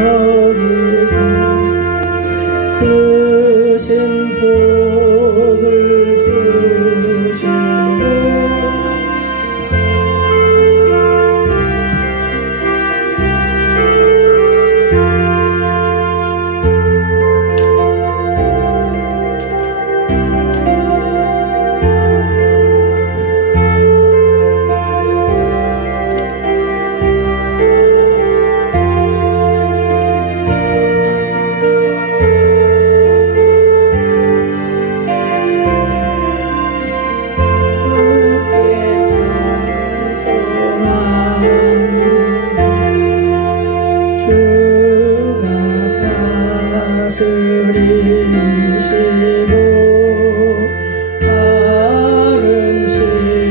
여기서 크신 복을 주시고 다스리시고 바른 심판하시니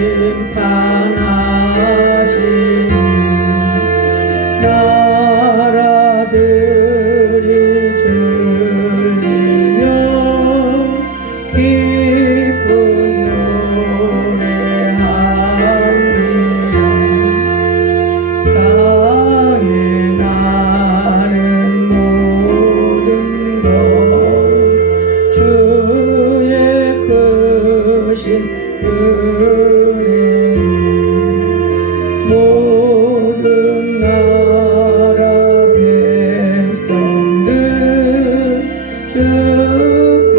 나라들이 즐기며 기쁜 노래합니다. 땅에 나는 모든 주의 크신 은혜니 모든 나라 백성들 주께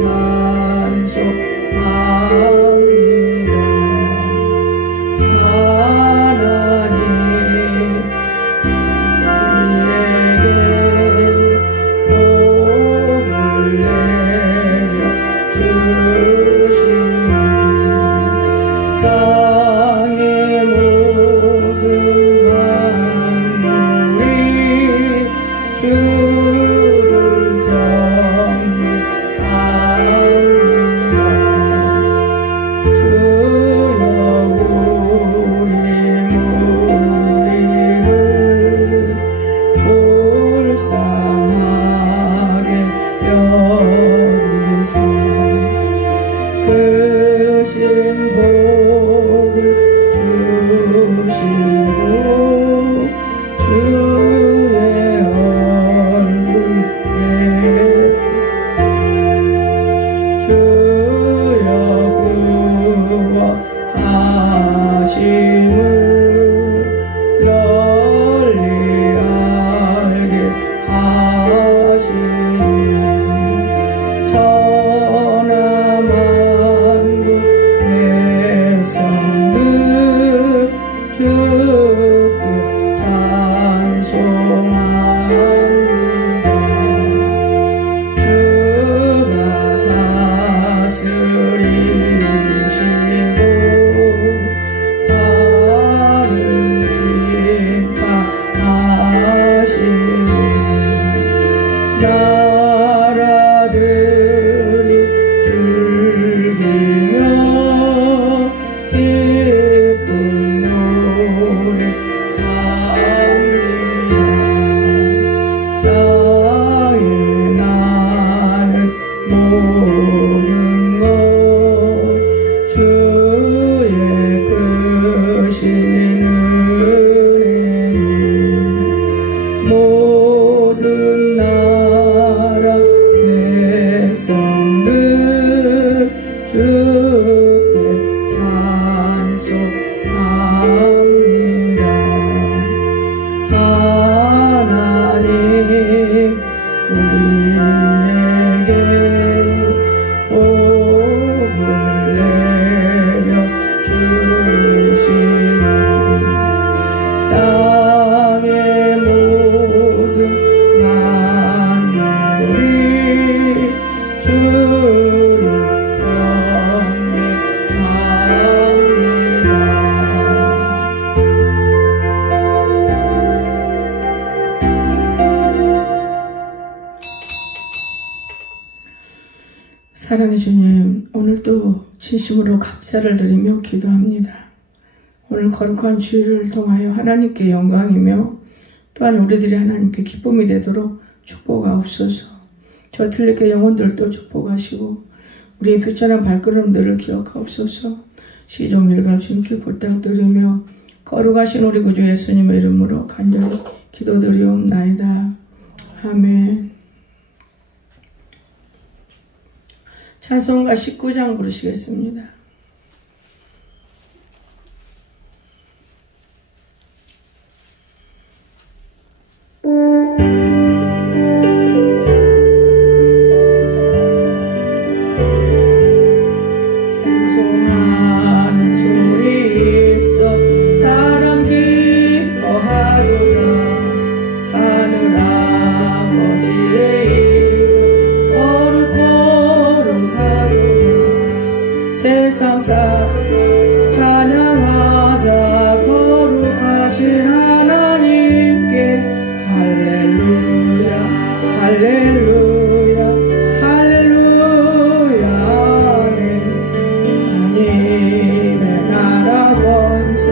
찬송합니다. 하나님 땅의 모든 만물이 주를 경배합니다. 주여 우리 무리를 불쌍하게 여기사 크신 복을 주시고 주의 얼굴에 주여 구원하심을 널리 알게 하시니 천하만국 백성들 주께 찬송합니다. 주가 다스리시고 바른 심판하시니 나라들이 즐기며 기쁜 노래합니다. 땅에 나는 모든 것 주의 크신 은혜니 모든 나라 백성들 주께 찬송합니다. 하나님 우리에게 복을 내려 주시니 땅의 모든 만물이 주를 경배합니다. 사랑의 주님, 오늘도 진심으로 감사를 드리며 기도합니다. 오늘 거룩한 주일을 통하여 하나님께 영광이며 또한 우리들이 하나님께 기쁨이 되도록 축복하옵소서. 저 틀리게 영혼들도 축복하시고 우리의 비천한 발걸음들을 기억하옵소서. 시종일관 주님께 부탁드리며 거룩하신 우리 구주 예수님의 이름으로 간절히 기도드리옵나이다. 아멘. 찬송가 19장 부르시겠습니다. 세상사 찬양하자 거룩하신 하나님께 할렐루야 할렐루야 할렐루야 아멘. 하나님의 나라 권세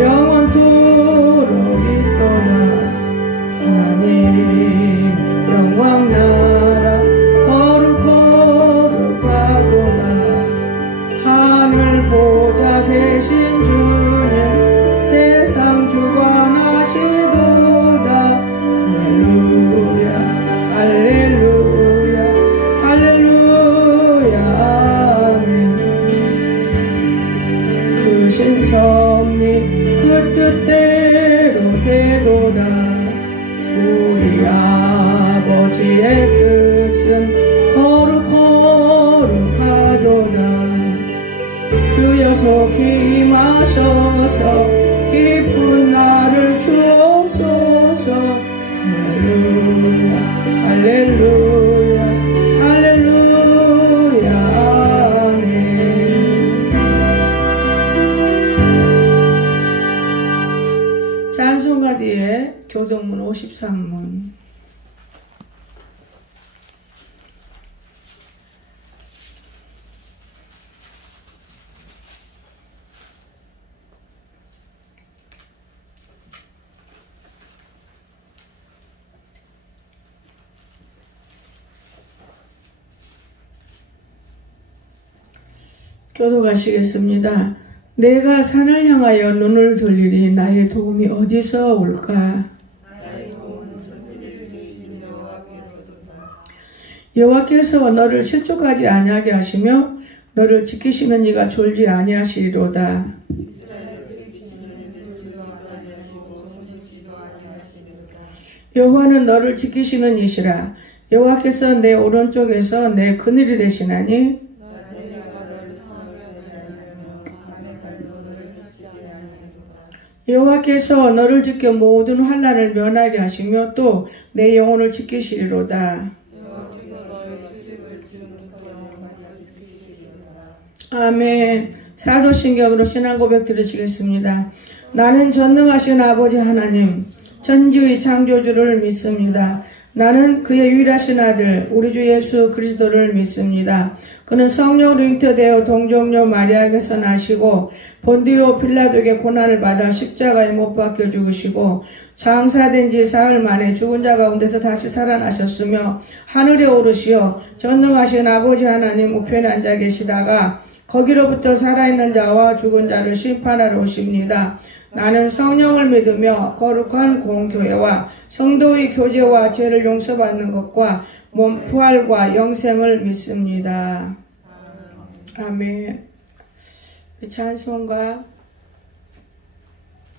영원토록 있도다. 하나님 영광 나라 거룩하도다. 하늘 보좌 계신 주님 세상 주관하시도다. 할렐루야 할렐루야 할렐루야 아멘. 크신 섭리 그 뜻대로 되도다. 우리 아버지의 뜻은 거룩하도다. 주여 속히 임하셔서 기쁜 날을 주옵소서. 할렐루야 할렐루야 할렐루야 아멘. 찬송가 뒤에 교동문 53문. 교도가시겠습니다. 내가 산을 향하여 눈을 돌리리 나의 도움이 어디서 올까? 여호와께서 너를 실족하지 아니하게 하시며 너를 지키시는 이가 졸지 아니하시리로다. 여호와는 너를 지키시는 이시라. 여호와께서 내 오른쪽에서 내 그늘이 되시나니 여호와께서 너를 지켜 모든 환난을 면하게 하시며 또 내 영혼을 지키시리로다. 아멘. 사도신경으로 신앙 고백 들으시겠습니다. 나는 전능하신 아버지 하나님 천지의 창조주를 믿습니다. 나는 그의 유일하신 아들 우리 주 예수 그리스도를 믿습니다. 그는 성령으로 잉태되어 동정녀 마리아에게서 나시고 본디오 빌라도에게 고난을 받아 십자가에 못 박혀 죽으시고 장사된 지 사흘 만에 죽은 자 가운데서 다시 살아나셨으며 하늘에 오르시어 전능하신 아버지 하나님 우편에 앉아 계시다가 거기로부터 살아있는 자와 죽은 자를 심판하러 오십니다. 나는 성령을 믿으며 거룩한 공교회와 성도의 교제와 죄를 용서받는 것과 몸 부활과 영생을 믿습니다. 아멘. 찬송가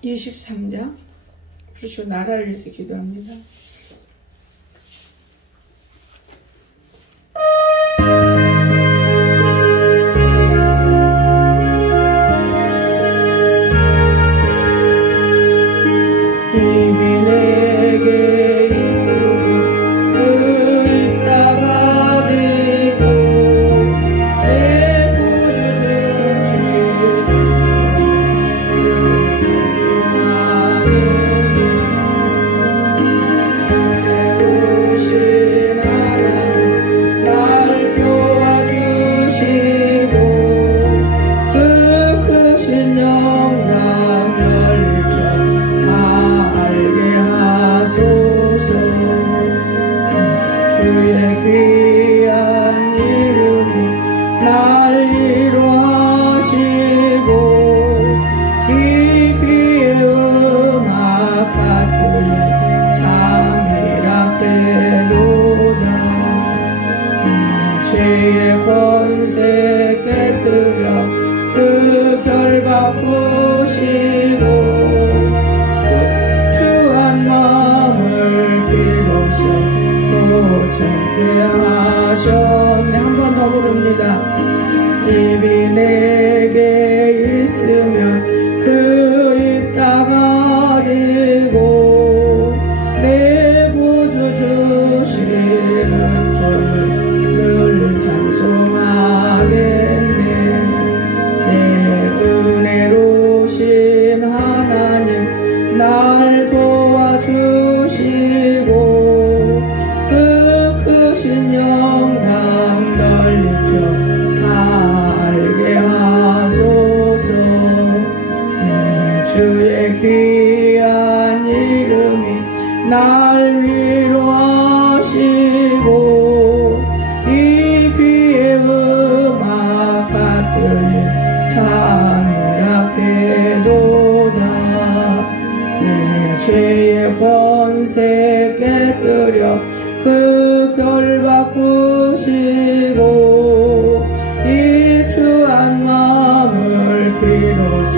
23장 그렇죠. 나라를 위해서 기도합니다. 이미 내게 있으니 그 입 닫아지고 내 구주 주시는 소중하게 내 오신 하나님 날 도와주시고 그 크신 영광 넓혀 다 알게 하소서. 참게 하셨네. 한 번 더 부릅니다. 입이 내게 있으면 그 입 다 가지고 내 구주 주시는 점을 늘 찬송하겠네. 내 은혜로우신 하나님 날 도와주시고 그 크신 영광 넓혀 다 알게 하소서. 주의 귀한 이름이 날 위로하시고 이 귀의 음악 같으니 참이랍되도다. 내 죄의 권세 깨뜨려 그 결 바꾸시고 이 추한 마음을 비로소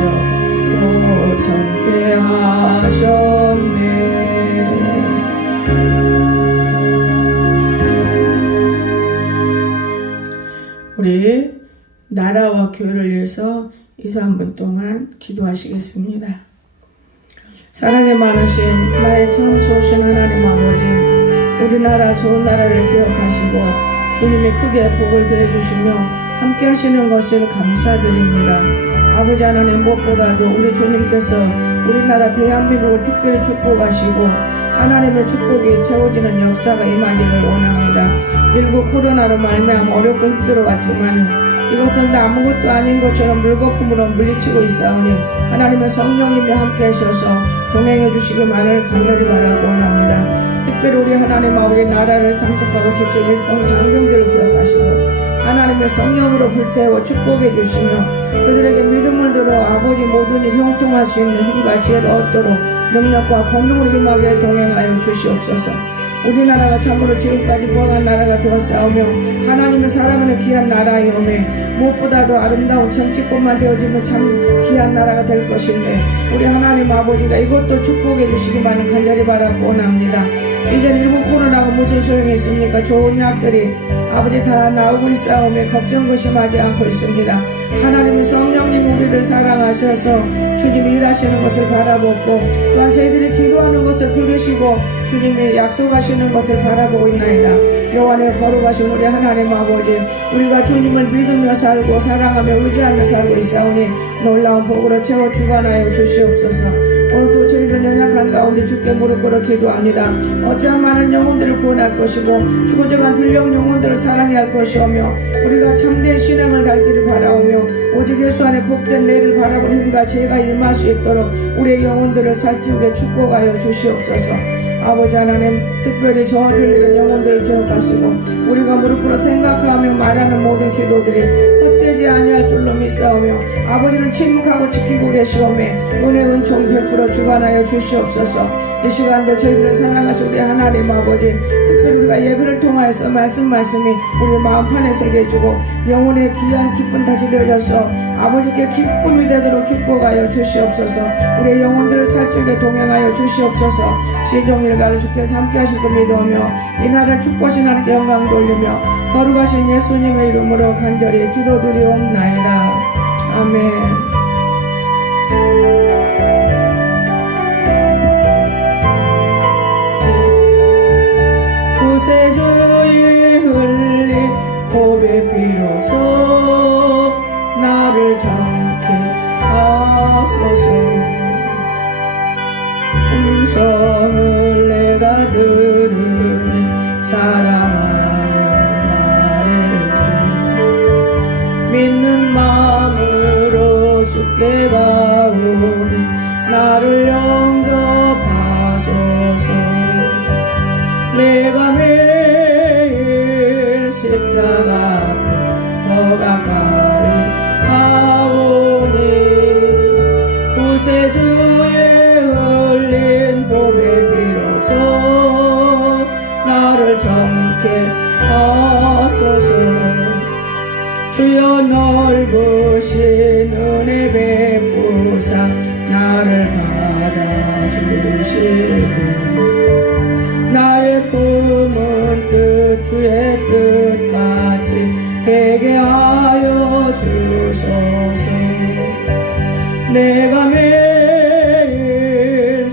참게 하셨네. 우리 나라와 교회를 위해서 2, 3분 동안 기도하시겠습니다. 사랑이 많으신 나의 참 좋으신 하나님 아버지, 우리나라 좋은 나라를 기억하시고 주님이 크게 복을 더해주시며 함께 하시는 것을 감사드립니다. 아버지 하나님, 무엇보다도 우리 주님께서 우리나라 대한민국을 특별히 축복하시고 하나님의 축복이 채워지는 역사가 임하기를 원합니다. 일부 코로나로 말미암아 어렵고 힘들어왔지만 이것은 아무것도 아닌 것처럼 물거품으로 물리치고 있사오니 하나님의 성령님이 함께 하셔서 동행해 주시기만을 간절히 바라고 원합니다. 특별히 우리 하나님 아버지 나라를 상속하고 지킬 일성 장병들을 기억하시고 하나님의 성령으로 불태워 축복해 주시며 그들에게 믿음을 들어 아버지 모든 일 형통할 수 있는 힘과 지혜를 얻도록 능력과 권능으로 임하게 동행하여 주시옵소서. 우리나라가 참으로 지금까지 부강한 나라가 되었사오며 하나님의 사랑하는 귀한 나라이오매 무엇보다도 아름다운 천지뿐만 되어지면 참 귀한 나라가 될 것인데 우리 하나님 아버지가 이것도 축복해 주시기만을 간절히 바라고 원합니다. 이제 일부 코로나가 무슨 소용이 있습니까? 좋은 약들이 아버지 다 나오고 있사오며 걱정 고심하지 않고 있습니다. 하나님의 성령님 우리를 사랑하셔서 주님이 일하시는 것을 바라보고 또한 저희들이 기도하는 것을 들으시고 주님이 약속하시는 것을 바라보고 있나이다. 여호와의 거룩하신 우리 하나님 아버지, 우리가 주님을 믿으며 살고 사랑하며 의지하며 살고 있사오니 놀라운 복으로 채워 주관하여 주시옵소서. 오늘도 저희들 연약한 가운데 주께 무릎 꿇어 기도합니다. 어찌한 많은 영혼들을 구원할 것이고 죽어져간 들려온 영혼들을 사랑해야 할 것이오며 우리가 참된 신앙을 닮기를 바라오며 오직 예수 안에 복된 내일을 바라보는 힘과 지혜가 임할 수 있도록 우리의 영혼들을 살찌우게 축복하여 주시옵소서. 아버지 하나님, 특별히 저 들리는 영혼들을 기억하시고 우리가 무릎 꿇어 생각하며 말하는 모든 기도들이 헛되지 아니할 줄로 믿사오며 아버지는 침묵하고 지키고 계시오매 은혜 은총 베풀어 주관하여 주시옵소서. 이 시간도 저희들을 사랑하신 우리 하나님 아버지, 특별히 우리가 예배를 통하여서 말씀이 우리 마음판에 새겨주고 영혼의 귀한 기쁨 다시 되어져서 아버지께 기쁨이 되도록 축복하여 주시옵소서. 우리의 영혼들을 살찌게 동행하여 주시옵소서. 시종일가를 주께서 함께 하실 것 믿으며 이 나라를 축복하신 하나님께 영광 돌리며 거룩하신 예수님의 이름으로 간절히 기도드리옵나이다. 아멘. 구세주의 흘린 보배 비로소 나를 정케 하소서. 음성을 내가 들으니 사랑하는 말일세. 믿는 마음으로 주께 가오니 나를 영접하소서. 내가 매일 십자가 앞에 더 가까이 가오니 구세주의 흘린 보배 비로소 나를 정케 하소서. 주여 넓으신 은혜 베푸사 나를 받아주시고 나의 품은 뜻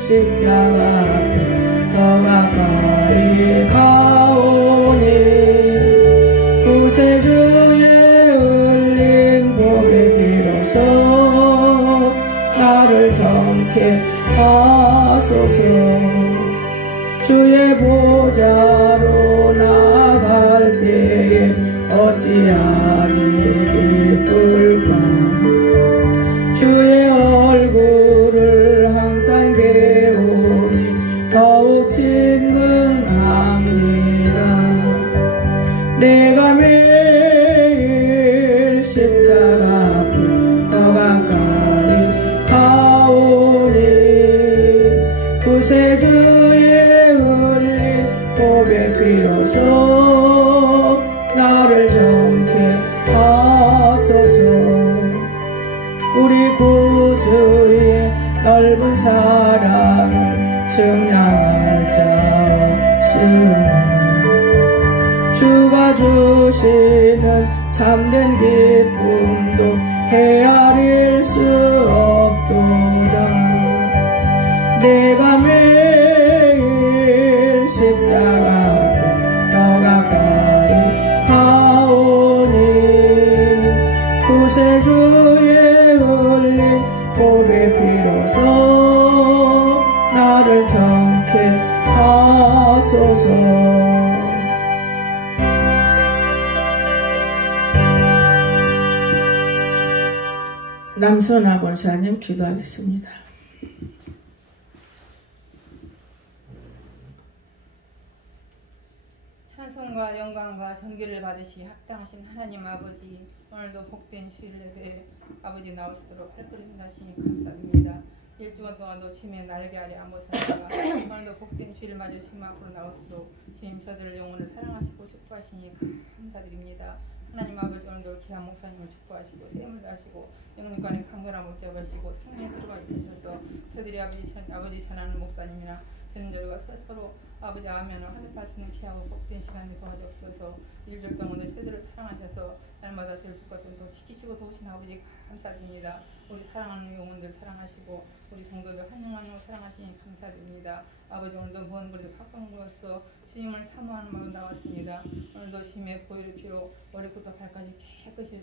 십자가 앞에 더 가까이 가오니 구세주의 흘린 보배 비로소 나를 정케 하소서. 주의 보좌로 나갈 때에 어찌하리 기쁠까. 주의 얼굴을 항상 배우니 더욱 친근합니다. 내가 매일 십자가 앞에 더 가까이 가오니 구세주의 흘린 보배 비로소 나를 정케 하소서. 우리 구주의 넓은 사랑을 증량할 자 없으니 주가 주시는 참된 기쁨도 헤아릴 수 없도다. 내가 매일 십자가 앞에 더 가까이 가오니 구세주의 흘린 보배 비로소 나를 정케 하소서. 남선아 권사님 기도하겠습니다. 찬송과 영광과 존귀를 받으시 합당하신 하나님 아버지, 오늘도 복된 주일 예배에 아버지 나오시도록 발걸음 하시니 감사드립니다. 일주일 동안도 주님의 날개 아래 안보살다가 오늘도 복된 주일 맞아 주님 앞으로 나오시도록 주님 저들을 영혼을 사랑하시고 축복하시니 감사드립니다. 하나님 아버지, 오늘도 기한 목사님을 축복하시고 세움을 다하시고 영혼간의 강건함을 붙잡으시고 성령의 들어가 입히셔서 저들이 아버지 전하는 목사님이나 전들과 서로 아버지 아멘을 하늘할 수는 피하고 복된 시간이 도와주옵소서. 일절 동안에 저들을 사랑하셔서 날마다 저를 붙잡고 또 지키시고 도우신 아버지 감사드립니다. 우리 사랑하는 영혼들 사랑하시고 우리 성도들 한 명 한 명 사랑하시니 감사드립니다. 아버지, 오늘도 무언 그래도 가까운 곳에서 주님을 사모하는 마음으로 나왔습니다. 오늘도 주님의 보혈의 피로 머리부터 발까지 깨끗이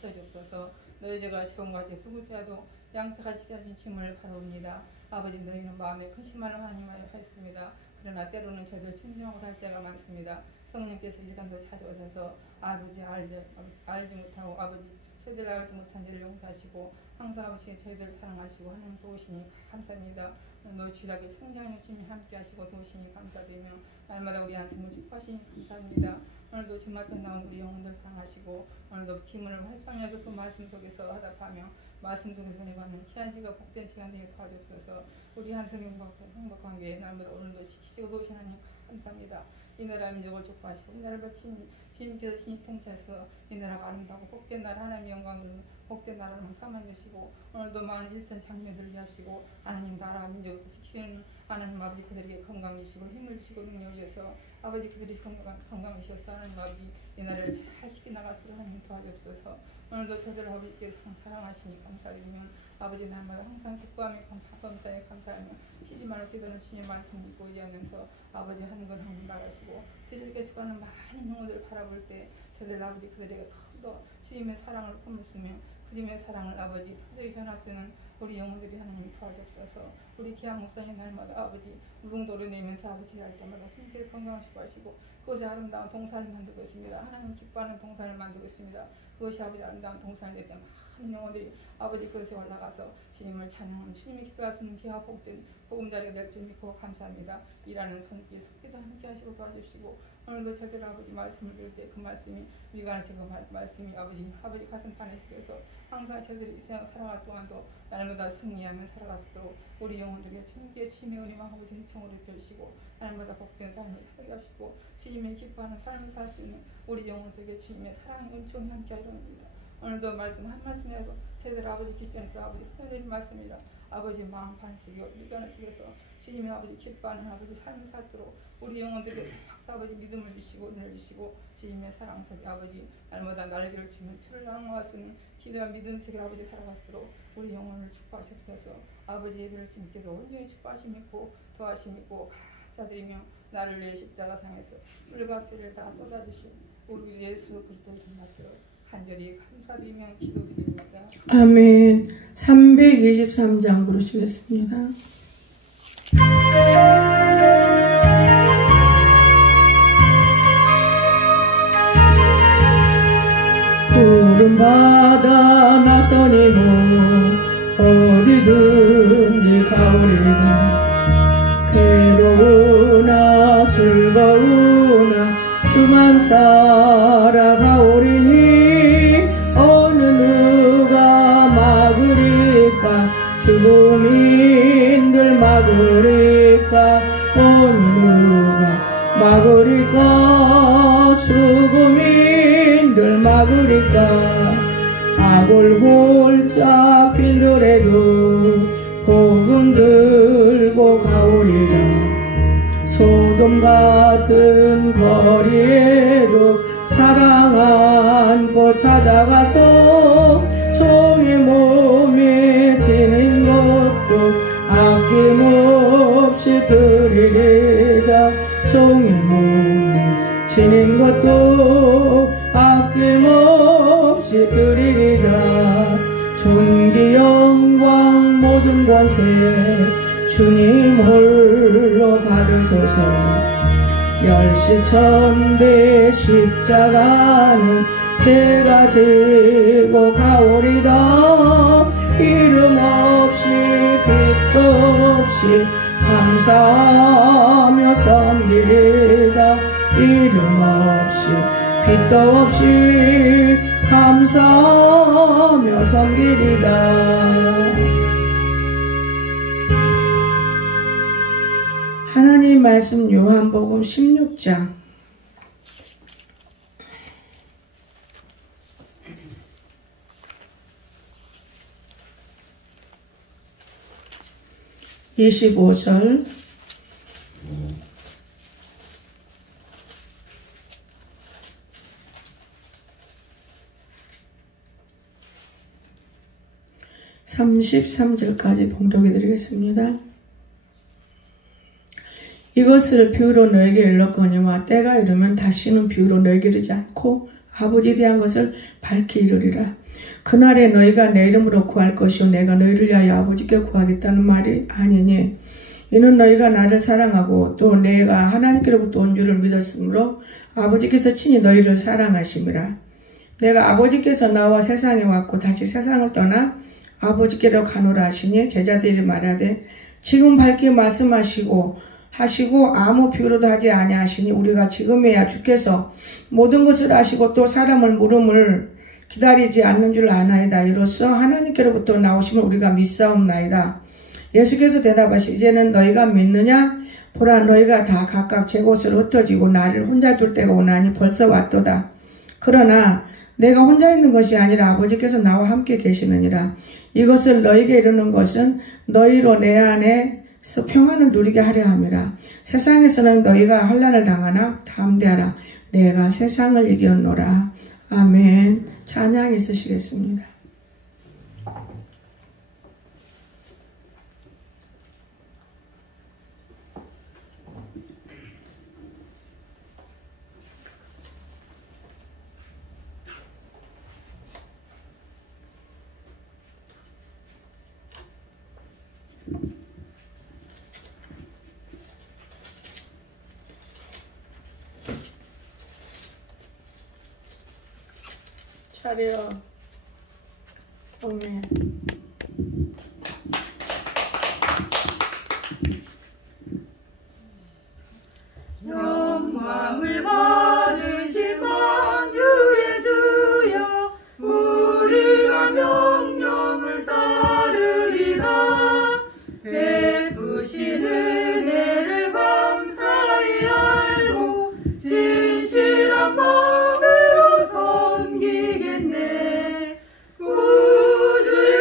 씻어주옵소서. 너희 죄가 지금까지 붉을지라도 양탁하시게 하신 주님을 바라옵니다. 아버지, 너희는 마음에 큰 심만을 하나님하여 하였습니다. 그러나 때로는 저희들 침정하고 살 때가 많습니다. 성령께서 이 시간도 찾아오셔서 아버지 알지 못하고 아버지 저희들 알지 못한 죄를 용서하시고 항상 아버지 저희들 사랑하시고 하나님 도우시니 감사합니다. 너희 주일하게 성장하는 주님이 함께 하시고 도우시니 감사드리며 날마다 우리 안승을 축복하시니 감사합니다. 오늘도 주님 앞에 나온 우리 영혼들 사랑하시고 오늘도 기문을 활성해서 그 말씀 속에서 화답하며 말씀 속에서 은혜받는 귀한 시간 복된 시간 되게 도와주옵소서. 우리 한성의 행복한 게 날마다 오늘도 지키시고 도우시는 하나님 감사합니다. 이 나라 민족을 축복하시고 이 나라를 바친 주님께서 신이 통치해서 이 나라가 아름다고 복된 나라 하나님의 영광을 복된 나라를 삼아주시고 오늘도 많은 일선 장면들을 위하시고 하나님 나라 민족에서 지키시는 하나님 아버지 그들에게 건강을 주시고 힘을 주시고 능력을 주셔서 아버지 그들이 건강을 주셔서 하나님 아버지 이 나라를 잘 지켜나갈수록 하나님 도와주옵소서. 오늘도 저들 아버지께서 사랑하시니 감사드리며 아버지 날마다 항상 기뻐하며 감사하며 감사하며 쉬지 말고 기도는 주님의 말씀 믿고 의지하면서 아버지 하는 걸 하나님 나가시고 그들에게 주가는 많은 영혼들을 바라볼 때 저들 아버지 그들에게 더욱더 주님의 사랑을 품으시며 주님의 사랑을 아버지 터득히 전할 수 있는 우리 영혼들이 하나님 도와주옵소서. 우리 기한 목사님 날마다 아버지 무궁도를 내면서 아버지 할 때마다 주님께서 건강하시고 하시고 그것이 아름다운 동산을 만들고 있습니다. 하나님 기뻐하는 동산을 만들고 있습니다. 그것이 아버지 아름다운 동산이 될 때 많은 영혼들이 아버지 그것에 올라가서 주님을 찬양하면 주님이 기뻐하시는 귀와 복된 보금자리가 될 줄 믿고 감사합니다. 일하는 손길 속기도 함께 하시고 도와주시고 오늘도 저들 아버지 말씀을 들을 때 그 말씀이 미간하시고 말씀이 아버지 가슴판에 있어서 항상 저들이 이 세상 살아갈 동안도 날마다 승리하며 살아갈 수 있도록 우리 영혼들이 주님께 주님의 은혜와 아버지 희청으로 펴주시고 날마다 복된 삶을 살게 하시고 주님의 기뻐하는 삶을 살 수 있는 우리 영혼 속에 주님의 사랑의 은총이 함께 하려 합니다. 오늘도 말씀 한 말씀이라도 제대로 아버지 기전에서 아버지 편드린 말씀이라 아버지 마음 반식이요 미간을 속에서 주님의 아버지 기뻐하는 아버지 삶을 살도록 우리 영혼들에게 아버지 믿음을 주시고 은혜를 주시고 주님의 사랑 속에 아버지 날마다 날개를 주면 주를 향할 수 있는 기도와 믿음 속에 아버지 살아갈 수 있도록 우리 영혼을 축복하시옵소서. 아버지를 주님께서 온전히 축복하심 있고 도하심 있고 감사드리며 나를 위해 십자가상에서 뿔과 피를 다 쏟아주신 우리 예수 그리스도 앞으로 간절히 감사드리며 기도드립니다. 아멘. 323장 부르시겠습니다. 푸른바다 나서니 어디든지 가오리다. 괴로우나 즐거우나 주만 따라가오리니 어느 누가 막으리까 죽음인들 막으리까 어느 누가 막으리까 죽음인들 막으리까 아골골짝 빈들에도 복음 들고 가오리다. 소돔 같은 거리에도 사랑 안고 찾아가서 종의 몸에 지닌 것도 아낌없이 드리리다. 종의 몸에 지닌 것도 아낌없이 드리리다. 존귀 영광 모든 권세 주님 홀로 받으소서. 멸시천대 십자가는 제가 지고 가오리다. 이름 없이 빛도 없이 감사하며 섬기리다. 이름 없이 빛도 없이 감사하며 섬기리다. 하나님 말씀 요한복음 16장 25절 33절까지 봉독해 드리겠습니다. 이것을 비유로 너에게 일렀거니와 때가 이르면 다시는 비유로 너에게 이르지 않고 아버지에 대한 것을 밝히 이르리라. 그날에 너희가 내 이름으로 구할 것이요 내가 너희를 위하여 아버지께 구하겠다는 말이 아니니 이는 너희가 나를 사랑하고 또 내가 하나님께로부터 온 줄을 믿었으므로 아버지께서 친히 너희를 사랑하심이라. 내가 아버지께서 나와 세상에 왔고 다시 세상을 떠나 아버지께로 가노라 하시니 제자들이 말하되 지금 밝게 말씀하시고 아무 비유로도 하지 아니하시니 우리가 지금에야 주께서 모든 것을 아시고 또 사람을 물음을 기다리지 않는 줄 아나이다. 이로써 하나님께로부터 나오심을 우리가 믿사옵나이다. 예수께서 대답하시 이제는 너희가 믿느냐? 보라 너희가 다 각각 제 곳으로 흩어지고 나를 혼자 둘 때가 오나니 벌써 왔도다. 그러나 내가 혼자 있는 것이 아니라 아버지께서 나와 함께 계시느니라. 이것을 너희에게 이르는 것은 너희로 내 안에서 평안을 누리게 하려 함이라. 세상에서는 너희가 환난을 당하나 담대하라. 내가 세상을 이겼노라. 아멘. 찬양 있으시겠습니다. 차려 경매 영광을 받으신 만유의 주여 우리가 명령을 따르리라. 베푸신 은혜를 감사히 알고 진실한 마음으로 섬기겠네. 우주의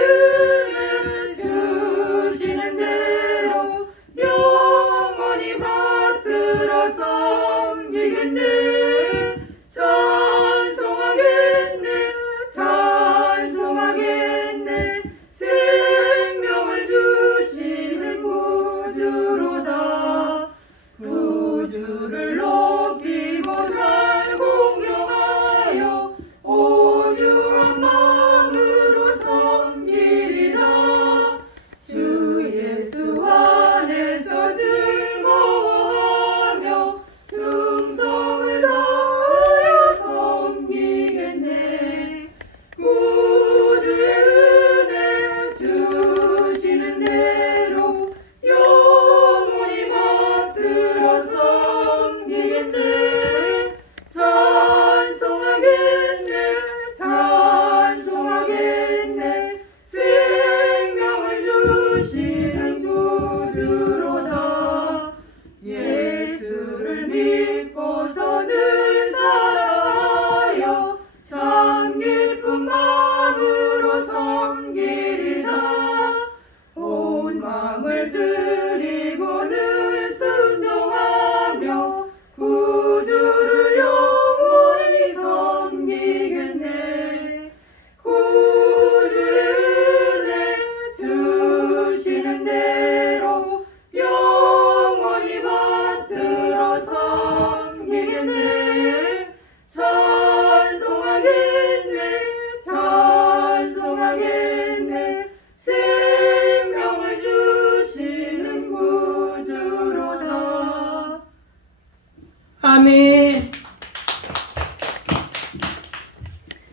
아멘.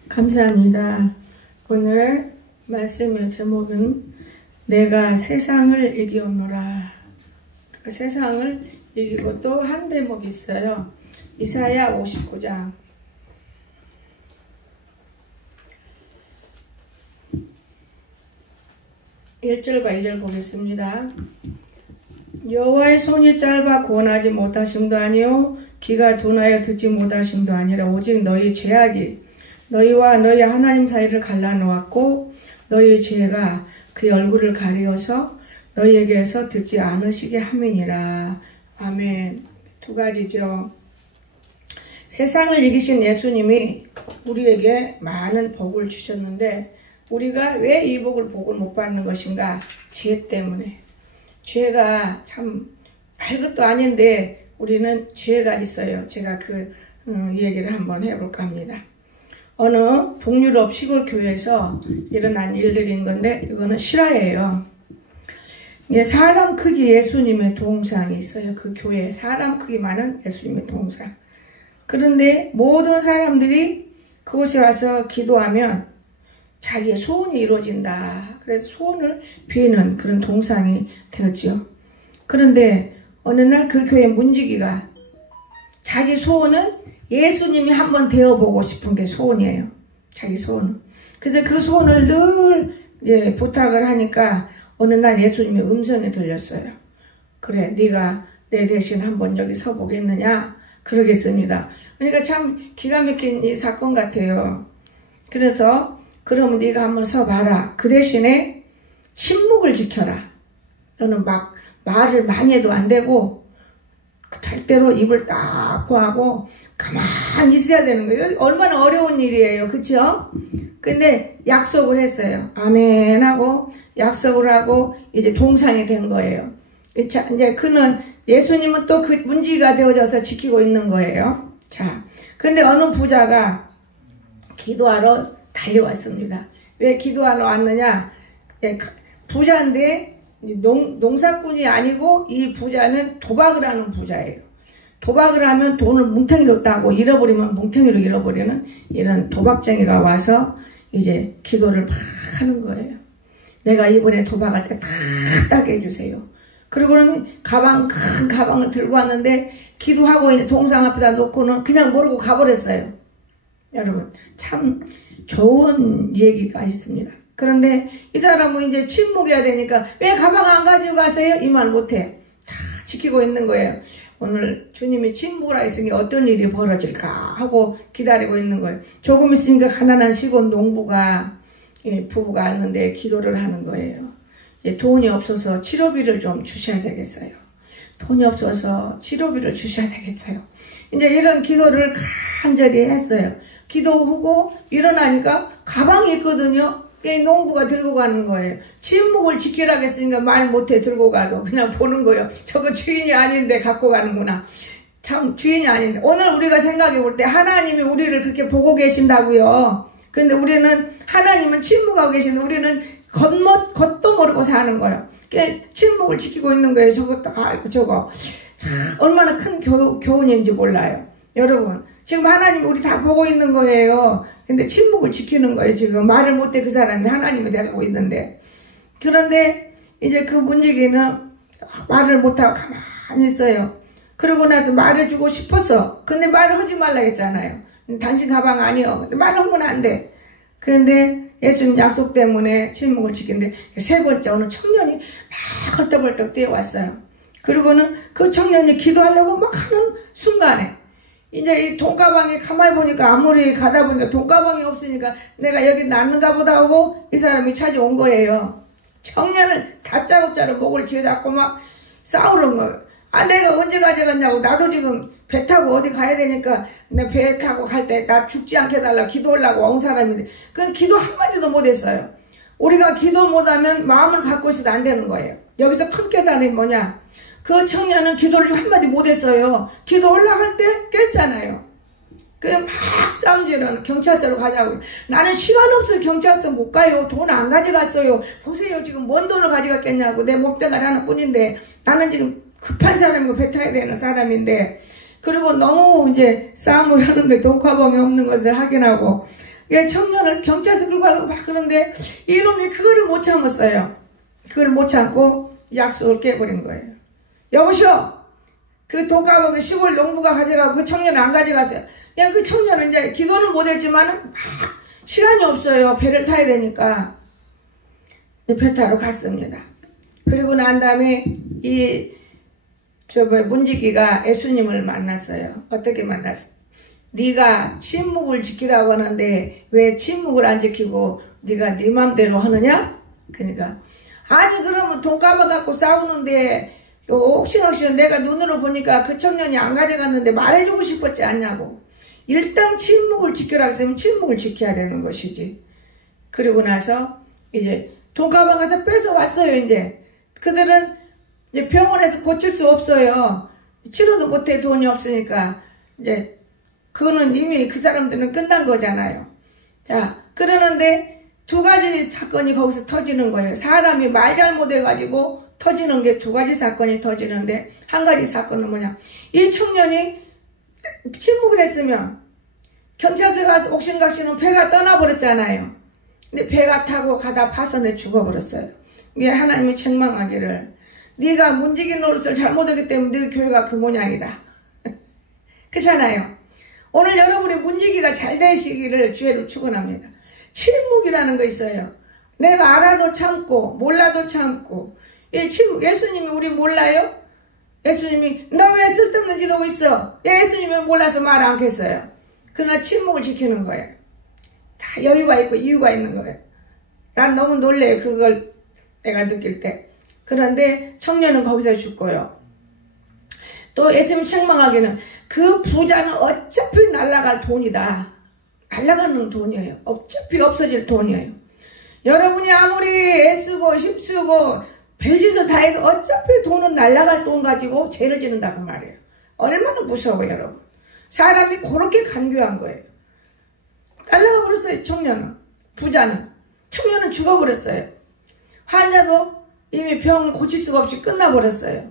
감사합니다. 오늘 말씀의 제목은 내가 세상을 이기었노라. 세상을 이기고 또 한 대목이 있어요. 이사야 59장 1절과 2절 보겠습니다. 여호와의 손이 짧아 구원하지 못하심도 아니요 귀가 둔하여 듣지 못하심도 아니라 오직 너희 죄악이 너희와 너희 하나님 사이를 갈라놓았고 너희 죄가 그의 얼굴을 가리어서 너희에게서 듣지 않으시게 함이니라. 아멘. 두 가지죠. 세상을 이기신 예수님이 우리에게 많은 복을 주셨는데 우리가 왜 이 복을 못 받는 것인가? 죄 때문에. 죄가 참 별것도 아닌데 우리는 죄가 있어요. 제가 그 얘기를 한번 해볼까 합니다. 어느 북유럽 시골 교회에서 일어난 일들인 건데 이거는 실화예요. 사람 크기 예수님의 동상이 있어요. 그 교회에 사람 크기 많은 예수님의 동상. 그런데 모든 사람들이 그곳에 와서 기도하면 자기의 소원이 이루어진다. 그래서 소원을 비는 그런 동상이 되었죠. 그런데 어느 날 그 교회 문지기가 자기 소원은 예수님이 한번 되어보고 싶은 게 소원이에요. 자기 소원은. 그래서 그 소원을 늘 부탁을 하니까 어느 날 예수님의 음성이 들렸어요. 그래, 네가 내 대신 한번 여기 서보겠느냐? 그러겠습니다. 그러니까 참 기가 막힌 이 사건 같아요. 그래서 그러면 네가 한번 서봐라. 그 대신에 침묵을 지켜라. 너는 막 말을 많이 해도 안 되고 절대로 입을 딱 포하고 가만히 있어야 되는 거예요. 얼마나 어려운 일이에요. 그쵸? 근데 약속을 했어요. 아멘 하고 약속을 하고 이제 동상이 된 거예요. 이제 그는 예수님은 또 그 문지기가 되어져서 지키고 있는 거예요. 자, 근데 어느 부자가 기도하러 달려왔습니다. 왜 기도하러 왔느냐? 부자인데 농사꾼이 아니고 이 부자는 도박을 하는 부자예요. 도박을 하면 돈을 뭉텅이로 따고 잃어버리면 뭉텅이로 잃어버리는 이런 도박쟁이가 와서 이제 기도를 막 하는 거예요. 내가 이번에 도박할 때 다 따게 해주세요. 그리고는 큰 가방을 들고 왔는데 기도하고 있는 동상 앞에다 놓고는 그냥 모르고 가버렸어요. 여러분 참 좋은 얘기가 있습니다. 그런데 이 사람은 이제 침묵해야 되니까 왜 가방 안 가지고 가세요? 이 말 못해. 다 지키고 있는 거예요. 오늘 주님이 침묵을 하셨으니 어떤 일이 벌어질까 하고 기다리고 있는 거예요. 조금 있으니까 가난한 시골 농부가 부부가 왔는데 기도를 하는 거예요. 돈이 없어서 치료비를 좀 주셔야 되겠어요. 돈이 없어서 치료비를 주셔야 되겠어요. 이제 이런 기도를 간절히 했어요. 기도하고 일어나니까 가방이 있거든요. 농부가 들고 가는 거예요. 침묵을 지키라고 했으니까 말 못해 들고 가도 그냥 보는 거예요. 저거 주인이 아닌데 갖고 가는구나. 참 주인이 아닌데. 오늘 우리가 생각해 볼 때 하나님이 우리를 그렇게 보고 계신다고요. 근데 우리는 하나님은 침묵하고 계시는데 우리는 겉도 모르고 사는 거예요. 침묵을 지키고 있는 거예요. 저것도 알고 저거. 참 얼마나 큰 교훈인지 몰라요. 여러분 지금 하나님 우리 다 보고 있는 거예요. 근데 침묵을 지키는 거예요. 지금 말을 못해 그 사람이 하나님이 돼가고 있는데. 그런데 이제 그 문지기는 말을 못하고 가만히 있어요. 그러고 나서 말해주고 싶었어. 근데 말을 하지 말라 했잖아요. 당신 가방 아니요. 근데 말하면 안 돼. 그런데 예수님 약속 때문에 침묵을 지키는데 세 번째 어느 청년이 막 헐떡벌떡 뛰어왔어요. 그리고는 그 청년이 기도하려고 막 하는 순간에 이제 이 돈가방에 가만히 보니까 아무리 가다 보니까 돈가방이 없으니까 내가 여기 놨는가 보다 하고 이 사람이 찾아온 거예요. 청년을 다짜고짜로 목을 쥐어잡고 막 싸우는 거예요. 아 내가 언제 가져갔냐고. 나도 지금 배 타고 어디 가야 되니까 내 배 타고 갈 때 나 죽지 않게 해달라고 기도하려고 온 사람인데 그 기도 한마디도 못했어요. 우리가 기도 못하면 마음을 갖고 있어도 안 되는 거예요. 여기서 큰 깨달음이 뭐냐. 그 청년은 기도를 한마디 못했어요. 기도 올라갈 때 깼잖아요. 그냥 막 싸움지는 경찰서로 가자고. 나는 시간 없어요. 경찰서 못 가요. 돈 안 가져갔어요. 보세요. 지금 뭔 돈을 가져갔겠냐고. 내 몸뚱아리 하나 뿐인데 나는 지금 급한 사람이고 배 타야 되는 사람인데 그리고 너무 이제 싸움을 하는 게 돈가방이 없는 것을 확인하고, 청년을 경찰서 끌고 가려고 막 그러는데, 이놈이 그거를 못 참았어요. 그걸 못 참고 약속을 깨버린 거예요. 여보시오! 그 돈가방을 시골 농부가 가져가고 그 청년을 안 가져갔어요. 그냥 그 청년은 이제 기도는 못했지만 시간이 없어요. 배를 타야 되니까. 배 타러 갔습니다. 그리고 난 다음에 문지기가 예수님을 만났어요. 어떻게 만났어? 네가 침묵을 지키라고 하는데 왜 침묵을 안 지키고 네가 네 맘대로 하느냐? 그러니까 아니 그러면 돈가방 갖고 싸우는데 옥신옥신 내가 눈으로 보니까 그 청년이 안 가져갔는데 말해주고 싶었지 않냐고. 일단 침묵을 지키라고 했으면 침묵을 지켜야 되는 것이지. 그리고 나서 이제 돈가방 가서 뺏어왔어요. 이제 그들은 이제 병원에서 고칠 수 없어요. 치료도 못해. 돈이 없으니까. 이제 그거는 이미 그 사람들은 끝난 거잖아요. 자, 그러는데 두 가지 사건이 거기서 터지는 거예요. 사람이 말 잘못해가지고 터지는 게 두 가지 사건이 터지는데, 한 가지 사건은 뭐냐, 이 청년이 침묵을 했으면 경찰서 가서 옥신각신은 배가 떠나버렸잖아요. 근데 배가 타고 가다 파선에 죽어버렸어요. 이게 하나님이 책망하기를 네가 문지기 노릇을 잘못하기 때문에 네 교회가 그 모양이다. 그렇잖아요. 오늘 여러분이 문지기가 잘 되시기를 주의로 축원합니다. 침묵이라는 거 있어요. 내가 알아도 참고 몰라도 참고. 이 침묵. 예수님이 우리 몰라요? 예수님이 너 왜 쓸데없는 짓 하고 있어? 예수님이 몰라서 말 안 했어요. 그러나 침묵을 지키는 거예요. 다 여유가 있고 이유가 있는 거예요. 난 너무 놀래요. 그걸 내가 느낄 때. 그런데 청년은 거기서 죽고요. 또 예수님 책망하기는 그 부자는 어차피 날아갈 돈이다. 날아가는 돈이에요. 어차피 없어질 돈이에요. 여러분이 아무리 애쓰고 힘쓰고 별짓을 다 해도 어차피 돈은 날아갈 돈 가지고 죄를 짓는다 그 말이에요. 얼마나 무서워요 여러분. 사람이 그렇게 간교한 거예요. 날아가 버렸어요. 청년은. 부자는. 청년은 죽어버렸어요. 환자도 이미 병을 고칠 수가 없이 끝나버렸어요.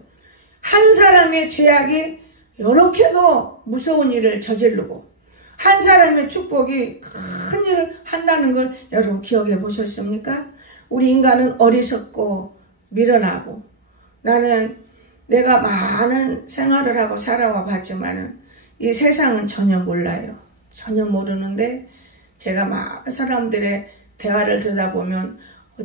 한 사람의 죄악이 이렇게도 무서운 일을 저지르고 한 사람의 축복이 큰 일을 한다는 걸 여러분 기억해 보셨습니까? 우리 인간은 어리석고 미련하고, 나는 내가 많은 생활을 하고 살아와 봤지만은 이 세상은 전혀 몰라요. 전혀 모르는데 제가 많은 사람들의 대화를 들여다보면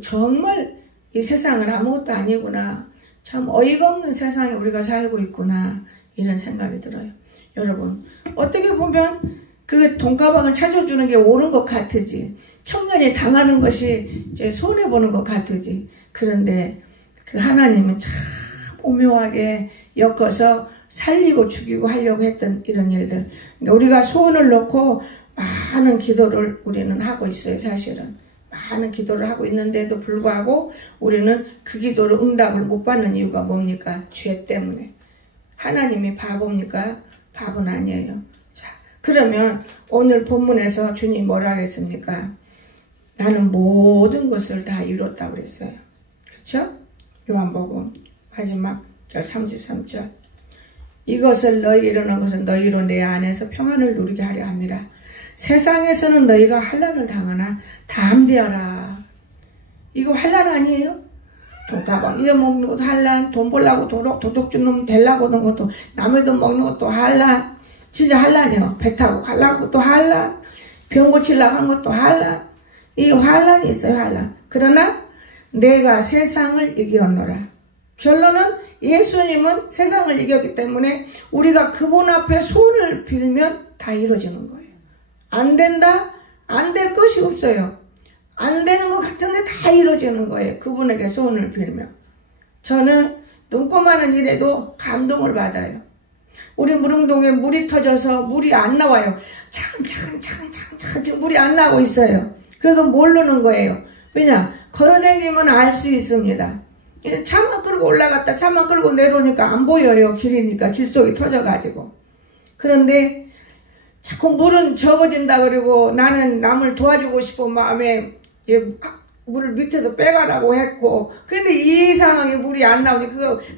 정말 이 세상은 아무것도 아니구나. 참 어이가 없는 세상에 우리가 살고 있구나. 이런 생각이 들어요. 여러분, 어떻게 보면 그 돈가방을 찾아주는 게 옳은 것 같으지. 청년이 당하는 것이 이제 손해보는 것 같으지. 그런데 그 하나님은 참 오묘하게 엮어서 살리고 죽이고 하려고 했던 이런 일들. 그러니까 우리가 소원을 놓고 많은 기도를 우리는 하고 있어요. 사실은. 많은 기도를 하고 있는데도 불구하고 우리는 그 기도를 응답을 못 받는 이유가 뭡니까? 죄 때문에. 하나님이 바보입니까? 바보는 아니에요. 자, 그러면 오늘 본문에서 주님 뭐라 그랬습니까? 나는 모든 것을 다 이뤘다고 그랬어요. 그렇죠? 요한복음 마지막 절 33절. 이것을 너희에게 이루는 것은 너희로 내 안에서 평안을 누리게 하려 함이라. 세상에서는 너희가 환난을 당하나 담대하라. 이거 환난 아니에요? 돈가방 잊어먹는 것도 환난, 돈 벌라고 도둑질 놈 되려고 하는 것도, 남의 돈 먹는 것도 환난. 진짜 환난이에요. 배 타고 가려고 것도 환난, 병 고치려고 하는 것도 환난. 이 환난이 있어요. 환난. 그러나 내가 세상을 이겼노라. 결론은 예수님은 세상을 이겼기 때문에 우리가 그분 앞에 손을 빌면 다 이루어지는 거예요. 안 된다? 안 될 것이 없어요. 안 되는 것 같은데 다 이루어지는 거예요. 그분에게 손을 빌면. 저는 눈꼽만한 일에도 감동을 받아요. 우리 무릉동에 물이 터져서 물이 안 나와요. 차근차근 지금 물이 안 나오고 있어요. 그래도 모르는 거예요. 왜냐? 걸어다니면 알 수 있습니다. 차만 끌고 올라갔다 차만 끌고 내려오니까 안 보여요. 길이니까 길 속이 터져가지고. 그런데 자꾸 물은 적어진다 그러고 나는 남을 도와주고 싶은 마음에 물을 밑에서 빼가라고 했고, 근데 이 상황에 물이 안 나오니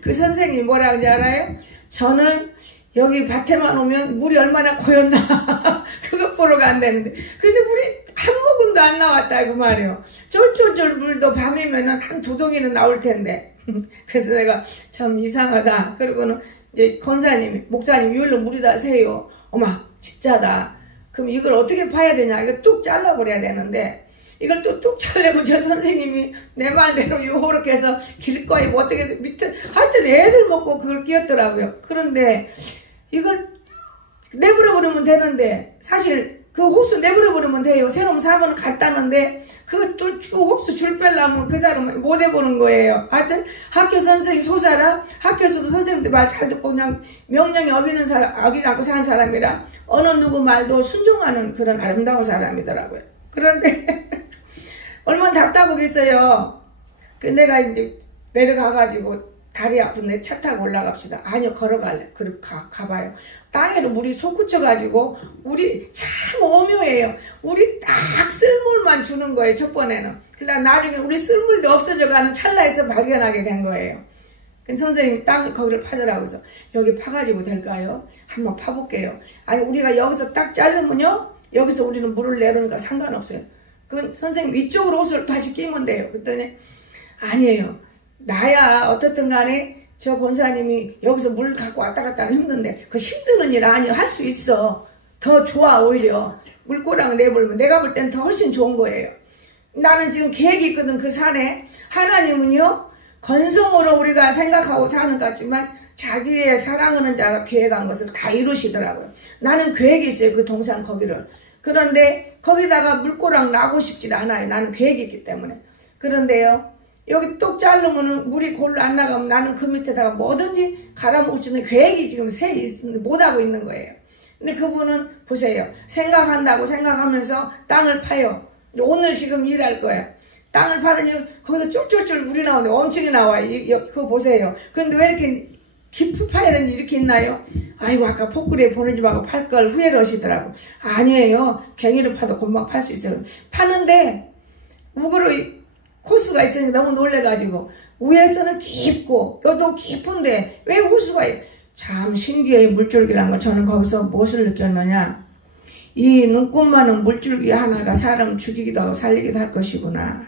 그 선생님이 뭐라 하는지 알아요? 저는 여기 밭에만 오면 물이 얼마나 고였나 그것 보러 간다는데 근데 물이 한 모금도 안 나왔다 그 말이에요. 쫄쫄쫄 물도 밤이면은 한 두 동이는 나올 텐데 그래서 내가 참 이상하다. 그러고는 이제 권사님이 목사님 이걸로 물이다 세요. 어마 진짜다. 그럼 이걸 어떻게 파야 되냐. 이거 뚝 잘라버려야 되는데 이걸 또 뚝 잘라면 저 선생님이 내 말대로 요렇게 해서 길거리 뭐 어떻게 해서 밑에 하여튼 애들 먹고 그걸 끼웠더라고요. 그런데 이걸 내버려버리면 되는데 사실 그 호수 내버려버리면 돼요. 새로운 사고는 갔다는데 그 호수 줄 빼려면 그 사람은 못 해보는 거예요. 하여튼 학교 선생님 소사라 학교에서도 선생님들 말 잘 듣고 그냥 명령에 어기는 사람, 어기지 않고 사는 사람이라 어느 누구 말도 순종하는 그런 아름다운 사람이더라고요. 그런데 얼마나 답답하겠어요. 그 내가 이제 내려가가지고 다리 아픈데 차 타고 올라갑시다. 아니요 걸어갈래. 그래 가봐요. 땅에로 물이 솟구쳐가지고 우리 참 오묘해요. 우리 딱 쓸물만 주는 거예요. 첫 번에는. 그러다 나중에 우리 쓸물도 없어져가는 찰나에서 발견하게 된 거예요. 그래서 선생님이 땅을 거기를 파더라고요. 그래서 여기 파가지고 될까요? 한번 파볼게요. 아니 우리가 여기서 딱 자르면요. 여기서 우리는 물을 내려오니까 상관없어요. 그 선생님 이쪽으로 옷을 다시 끼면 돼요. 그랬더니 아니에요. 나야 어떻든 간에 저 권사님이 여기서 물 갖고 왔다 갔다 하면 힘든데 그 힘드는 일 아니요. 할 수 있어. 더 좋아 오히려. 물고랑을 내버리면 내가 볼 땐 더 훨씬 좋은 거예요. 나는 지금 계획이 있거든 그 산에. 하나님은요. 건성으로 우리가 생각하고 사는 것 같지만 자기의 사랑하는 자가 계획한 것을 다 이루시더라고요. 나는 계획이 있어요. 그 동산 거기를. 그런데 거기다가 물고랑 나고 싶지 않아요. 나는 계획이 있기 때문에. 그런데요. 여기 똑 자르면 물이 골로 안 나가면 나는 그 밑에다가 뭐든지 갈아먹을 계획이 지금 못하고 있는 거예요. 근데 그분은 보세요. 생각한다고 생각하면서 땅을 파요. 오늘 지금 일할 거예요. 땅을 파더니 거기서 쫄쫄쫄 물이 나오는데 엄청이 나와요. 그거 보세요. 그런데 왜 이렇게 깊이 파야 되는지 이렇게 있나요? 아이고 아까 포크레에 보내지 말고 팔 걸 후회를 하시더라고. 아니에요. 갱이로 파도 금방 팔 수 있어요. 파는데 우그로 호수가 있으니까 너무 놀래가지고 위에서는 깊고 여도 깊은데 왜 호수가 참 신기해요. 물줄기란 거. 저는 거기서 무엇을 느꼈느냐. 이 눈꽃만한 물줄기 하나가 사람 죽이기도 하고 살리기도 할 것이구나.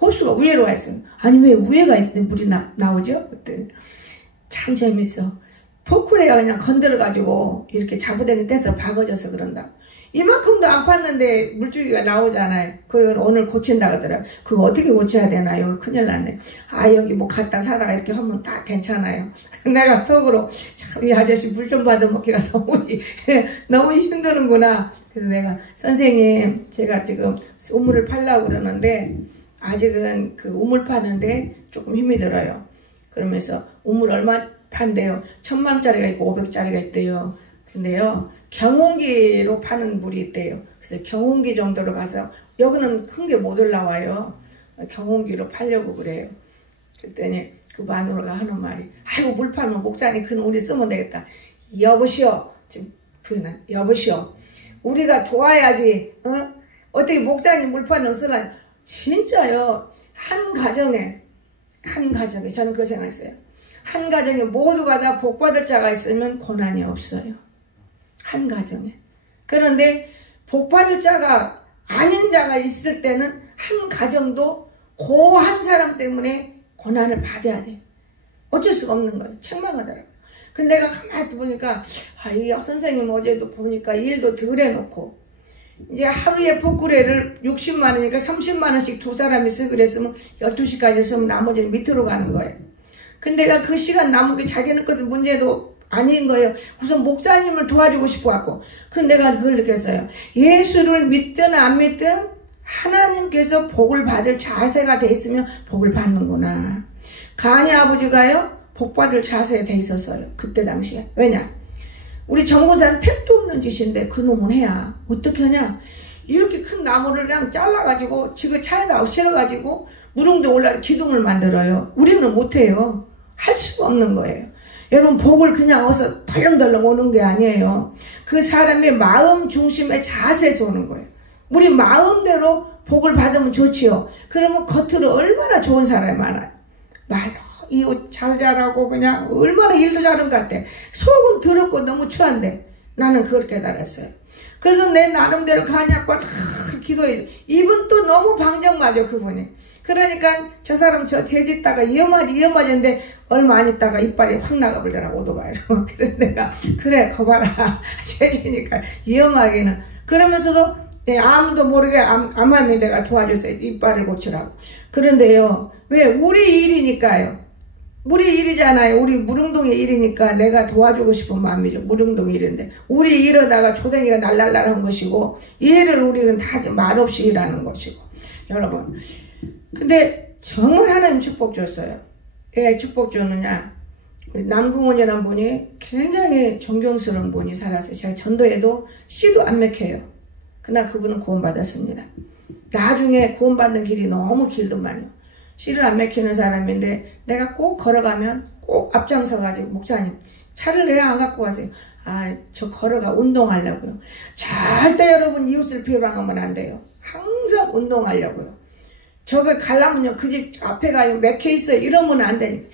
호수가 위로 와 있어요. 아니 왜 위에가 있는 물이 나오죠? 그때 참 재밌어. 포크레가 그냥 건드려가지고 이렇게 잡아당긴 떼서 박아져서 그런다. 이만큼도 안 팠는데 물줄기가 나오잖아요. 그걸 오늘 고친다 하더라. 그거 어떻게 고쳐야 되나요? 큰일 났네. 아 여기 뭐 갔다 사다가 이렇게 하면 딱 괜찮아요. 내가 속으로 참 이 아저씨 물 좀 받아먹기가 너무 힘드는구나. 그래서 내가 선생님 제가 지금 우물을 팔려고 그러는데 아직은 그 우물 파는데 조금 힘이 들어요. 그러면서 우물 얼마 판대요? 1000만원짜리가 있고 500짜리가 있대요. 근데요 경운기로 파는 물이 있대요. 그래서 경운기 정도로 가서 여기는 큰 게 못 올라와요. 경운기로 팔려고 그래요. 그랬더니 그 마누라가 하는 말이 아이고 물 팔면 목사님 큰 우리 쓰면 되겠다. 여보시오. 지금 부인은 여보시오. 우리가 도와야지. 어떻게 목사님 물 팔면 쓰나. 진짜요. 한 가정에 저는 그거 생각했어요. 한 가정에 모두가 다 복받을 자가 있으면 고난이 없어요. 한 가정에. 그런데 복받을 자가 아닌 자가 있을 때는 한 가정도 그 한 사람 때문에 고난을 받아야 돼요. 어쩔 수가 없는 거예요. 책망하더라고요. 근데 내가 가만히 보니까 이 선생님 어제도 보니까 일도 덜 해놓고 이제 하루에 포크레를 60만원이니까 30만원씩 두 사람이 쓰기로 했으면 12시까지 쓰면 나머지는 밑으로 가는 거예요. 근데 내가 그 시간 남은 게 자기는 것은 문제도 아닌 거예요. 우선 목사님을 도와주고 싶어갖고. 근데 내가 그걸 느꼈어요. 예수를 믿든 안 믿든 하나님께서 복을 받을 자세가 돼 있으면 복을 받는구나. 가니 아버지가요 복 받을 자세에 돼 있었어요. 그때 당시에. 왜냐? 우리 정보사는 택도 없는 짓인데 그놈은 해야. 어떻게 하냐? 이렇게 큰 나무를 그냥 잘라가지고 지금 차에다 실어가지고 무릉도 올라서 기둥을 만들어요. 우리는 못해요. 할 수가 없는 거예요. 여러분 복을 그냥 어서 덜렁덜렁 오는 게 아니에요. 그 사람의 마음 중심의 자세에서 오는 거예요. 우리 마음대로 복을 받으면 좋지요. 그러면 겉으로 얼마나 좋은 사람이 많아요. 말 이 옷 잘 자라고 그냥 얼마나 일도 잘하는 것 같아. 속은 더럽고 너무 추한데 나는 그걸 깨달았어요. 그래서 내 나름대로 간약과 다 기도해. 이분 또 너무 방정 맞아 그분이. 그러니까 저 사람 저 재짓다가 위험하지는데 얼마 안 있다가 이빨이 확 나가버리더라고 오토바이로. 그래서 내가 그래 거봐라 재지니까 위험하기는. 그러면서도 아무도 모르게 암암이 내가 도와줬어요. 이빨을 고치라고. 그런데요 왜 우리 일이니까요. 우리 일이잖아요. 우리 무릉동의 일이니까 내가 도와주고 싶은 마음이죠. 무릉동 일인데 우리 일하다가 조댕이가 날랄랄한 것이고 이 일을 우리는 다 말없이 일하는 것이고. 여러분 근데 정말 하나님 축복 줬어요. 왜 축복 줬느냐. 우리 남궁원이라는 분이 굉장히 존경스러운 분이 살았어요. 제가 전도에도 씨도 안 맥혀요. 그러나 그분은 구원받았습니다. 나중에 구원받는 길이 너무 길더만요. 씨를 안 맥히는 사람인데 내가 꼭 걸어가면 꼭 앞장서가지고 목사님 차를 왜 안 갖고 가세요? 아, 저 걸어가 운동하려고요. 절대 여러분 이웃을 비방하면 안 돼요. 항상 운동하려고요. 저거 가려면요 그 집 앞에 가요 맥혀 있어요 이러면 안 되니까.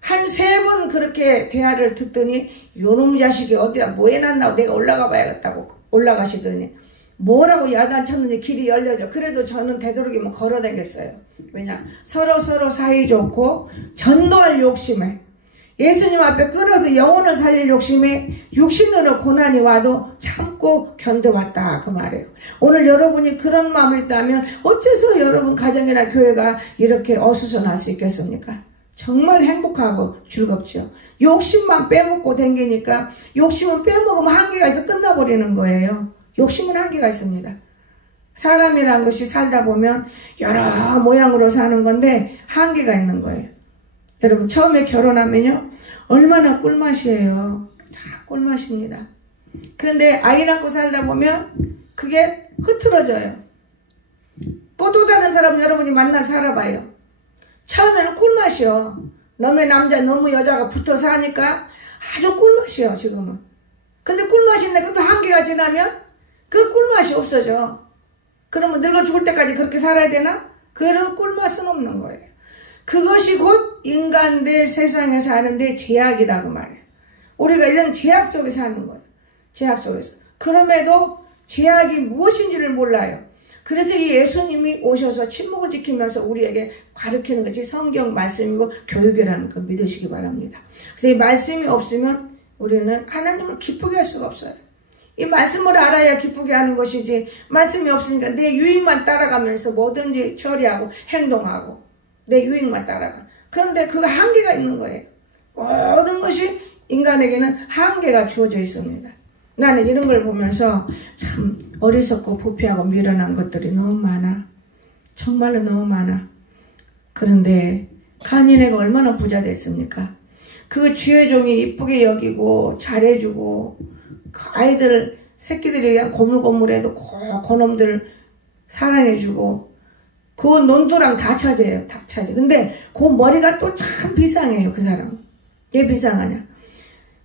한 3번 그렇게 대화를 듣더니 요놈 자식이 어디다 뭐 해놨나고 내가 올라가 봐야겠다고 올라가시더니 뭐라고 야단쳤는지 길이 열려져. 그래도 저는 되도록이면 걸어다녔어요. 왜냐 서로 사이 좋고 전도할 욕심에 예수님 앞에 끌어서 영혼을 살릴 욕심에 육신으로 고난이 와도 참고 견뎌왔다 그 말이에요. 오늘 여러분이 그런 마음이 있다면 어째서 여러분 가정이나 교회가 이렇게 어수선할 수 있겠습니까? 정말 행복하고 즐겁죠. 욕심만 빼먹고 댕기니까 욕심은 빼먹으면 한계가 있어 끝나버리는 거예요. 욕심은 한계가 있습니다. 사람이라는 것이 살다 보면 여러 모양으로 사는 건데 한계가 있는 거예요. 여러분 처음에 결혼하면요 얼마나 꿀맛이에요. 다 꿀맛입니다. 그런데 아이 낳고 살다 보면 그게 흐트러져요. 또 다른 사람 여러분이 만나서 살아봐요. 처음에는 꿀맛이요. 너의 남자 너무 여자가 붙어 사니까 아주 꿀맛이요 지금은. 근데 꿀맛인데 그것도 한계가 지나면 그 꿀맛이 없어져. 그러면 늙어 죽을 때까지 그렇게 살아야 되나? 그런 꿀맛은 없는 거예요. 그것이 곧 인간 대 세상에 사는데 제약이다 그 말이에요. 우리가 이런 제약 속에 사는 거예요. 제약 속에서. 그럼에도 제약이 무엇인지를 몰라요. 그래서 이 예수님이 오셔서 침묵을 지키면서 우리에게 가르치는 것이 성경 말씀이고 교육이라는 걸 믿으시기 바랍니다. 그래서 이 말씀이 없으면 우리는 하나님을 기쁘게 할 수가 없어요. 이 말씀을 알아야 기쁘게 하는 것이지 말씀이 없으니까 내 유익만 따라가면서 뭐든지 처리하고 행동하고 내 유익만 따라가. 그런데 그 한계가 있는 거예요. 모든 것이 인간에게는 한계가 주어져 있습니다. 나는 이런 걸 보면서 참 어리석고 부패하고 미련한 것들이 너무 많아. 정말로 너무 많아. 그런데 간인애가 얼마나 부자 됐습니까? 그 주의 종이 이쁘게 여기고 잘해주고 그 아이들 새끼들이 그냥 고물고물해도 그놈들 사랑해주고 그 논두랑 다 차지해요. 다 차지. 근데 그 머리가 또 참 비상해요. 그 사람. 왜 비상하냐.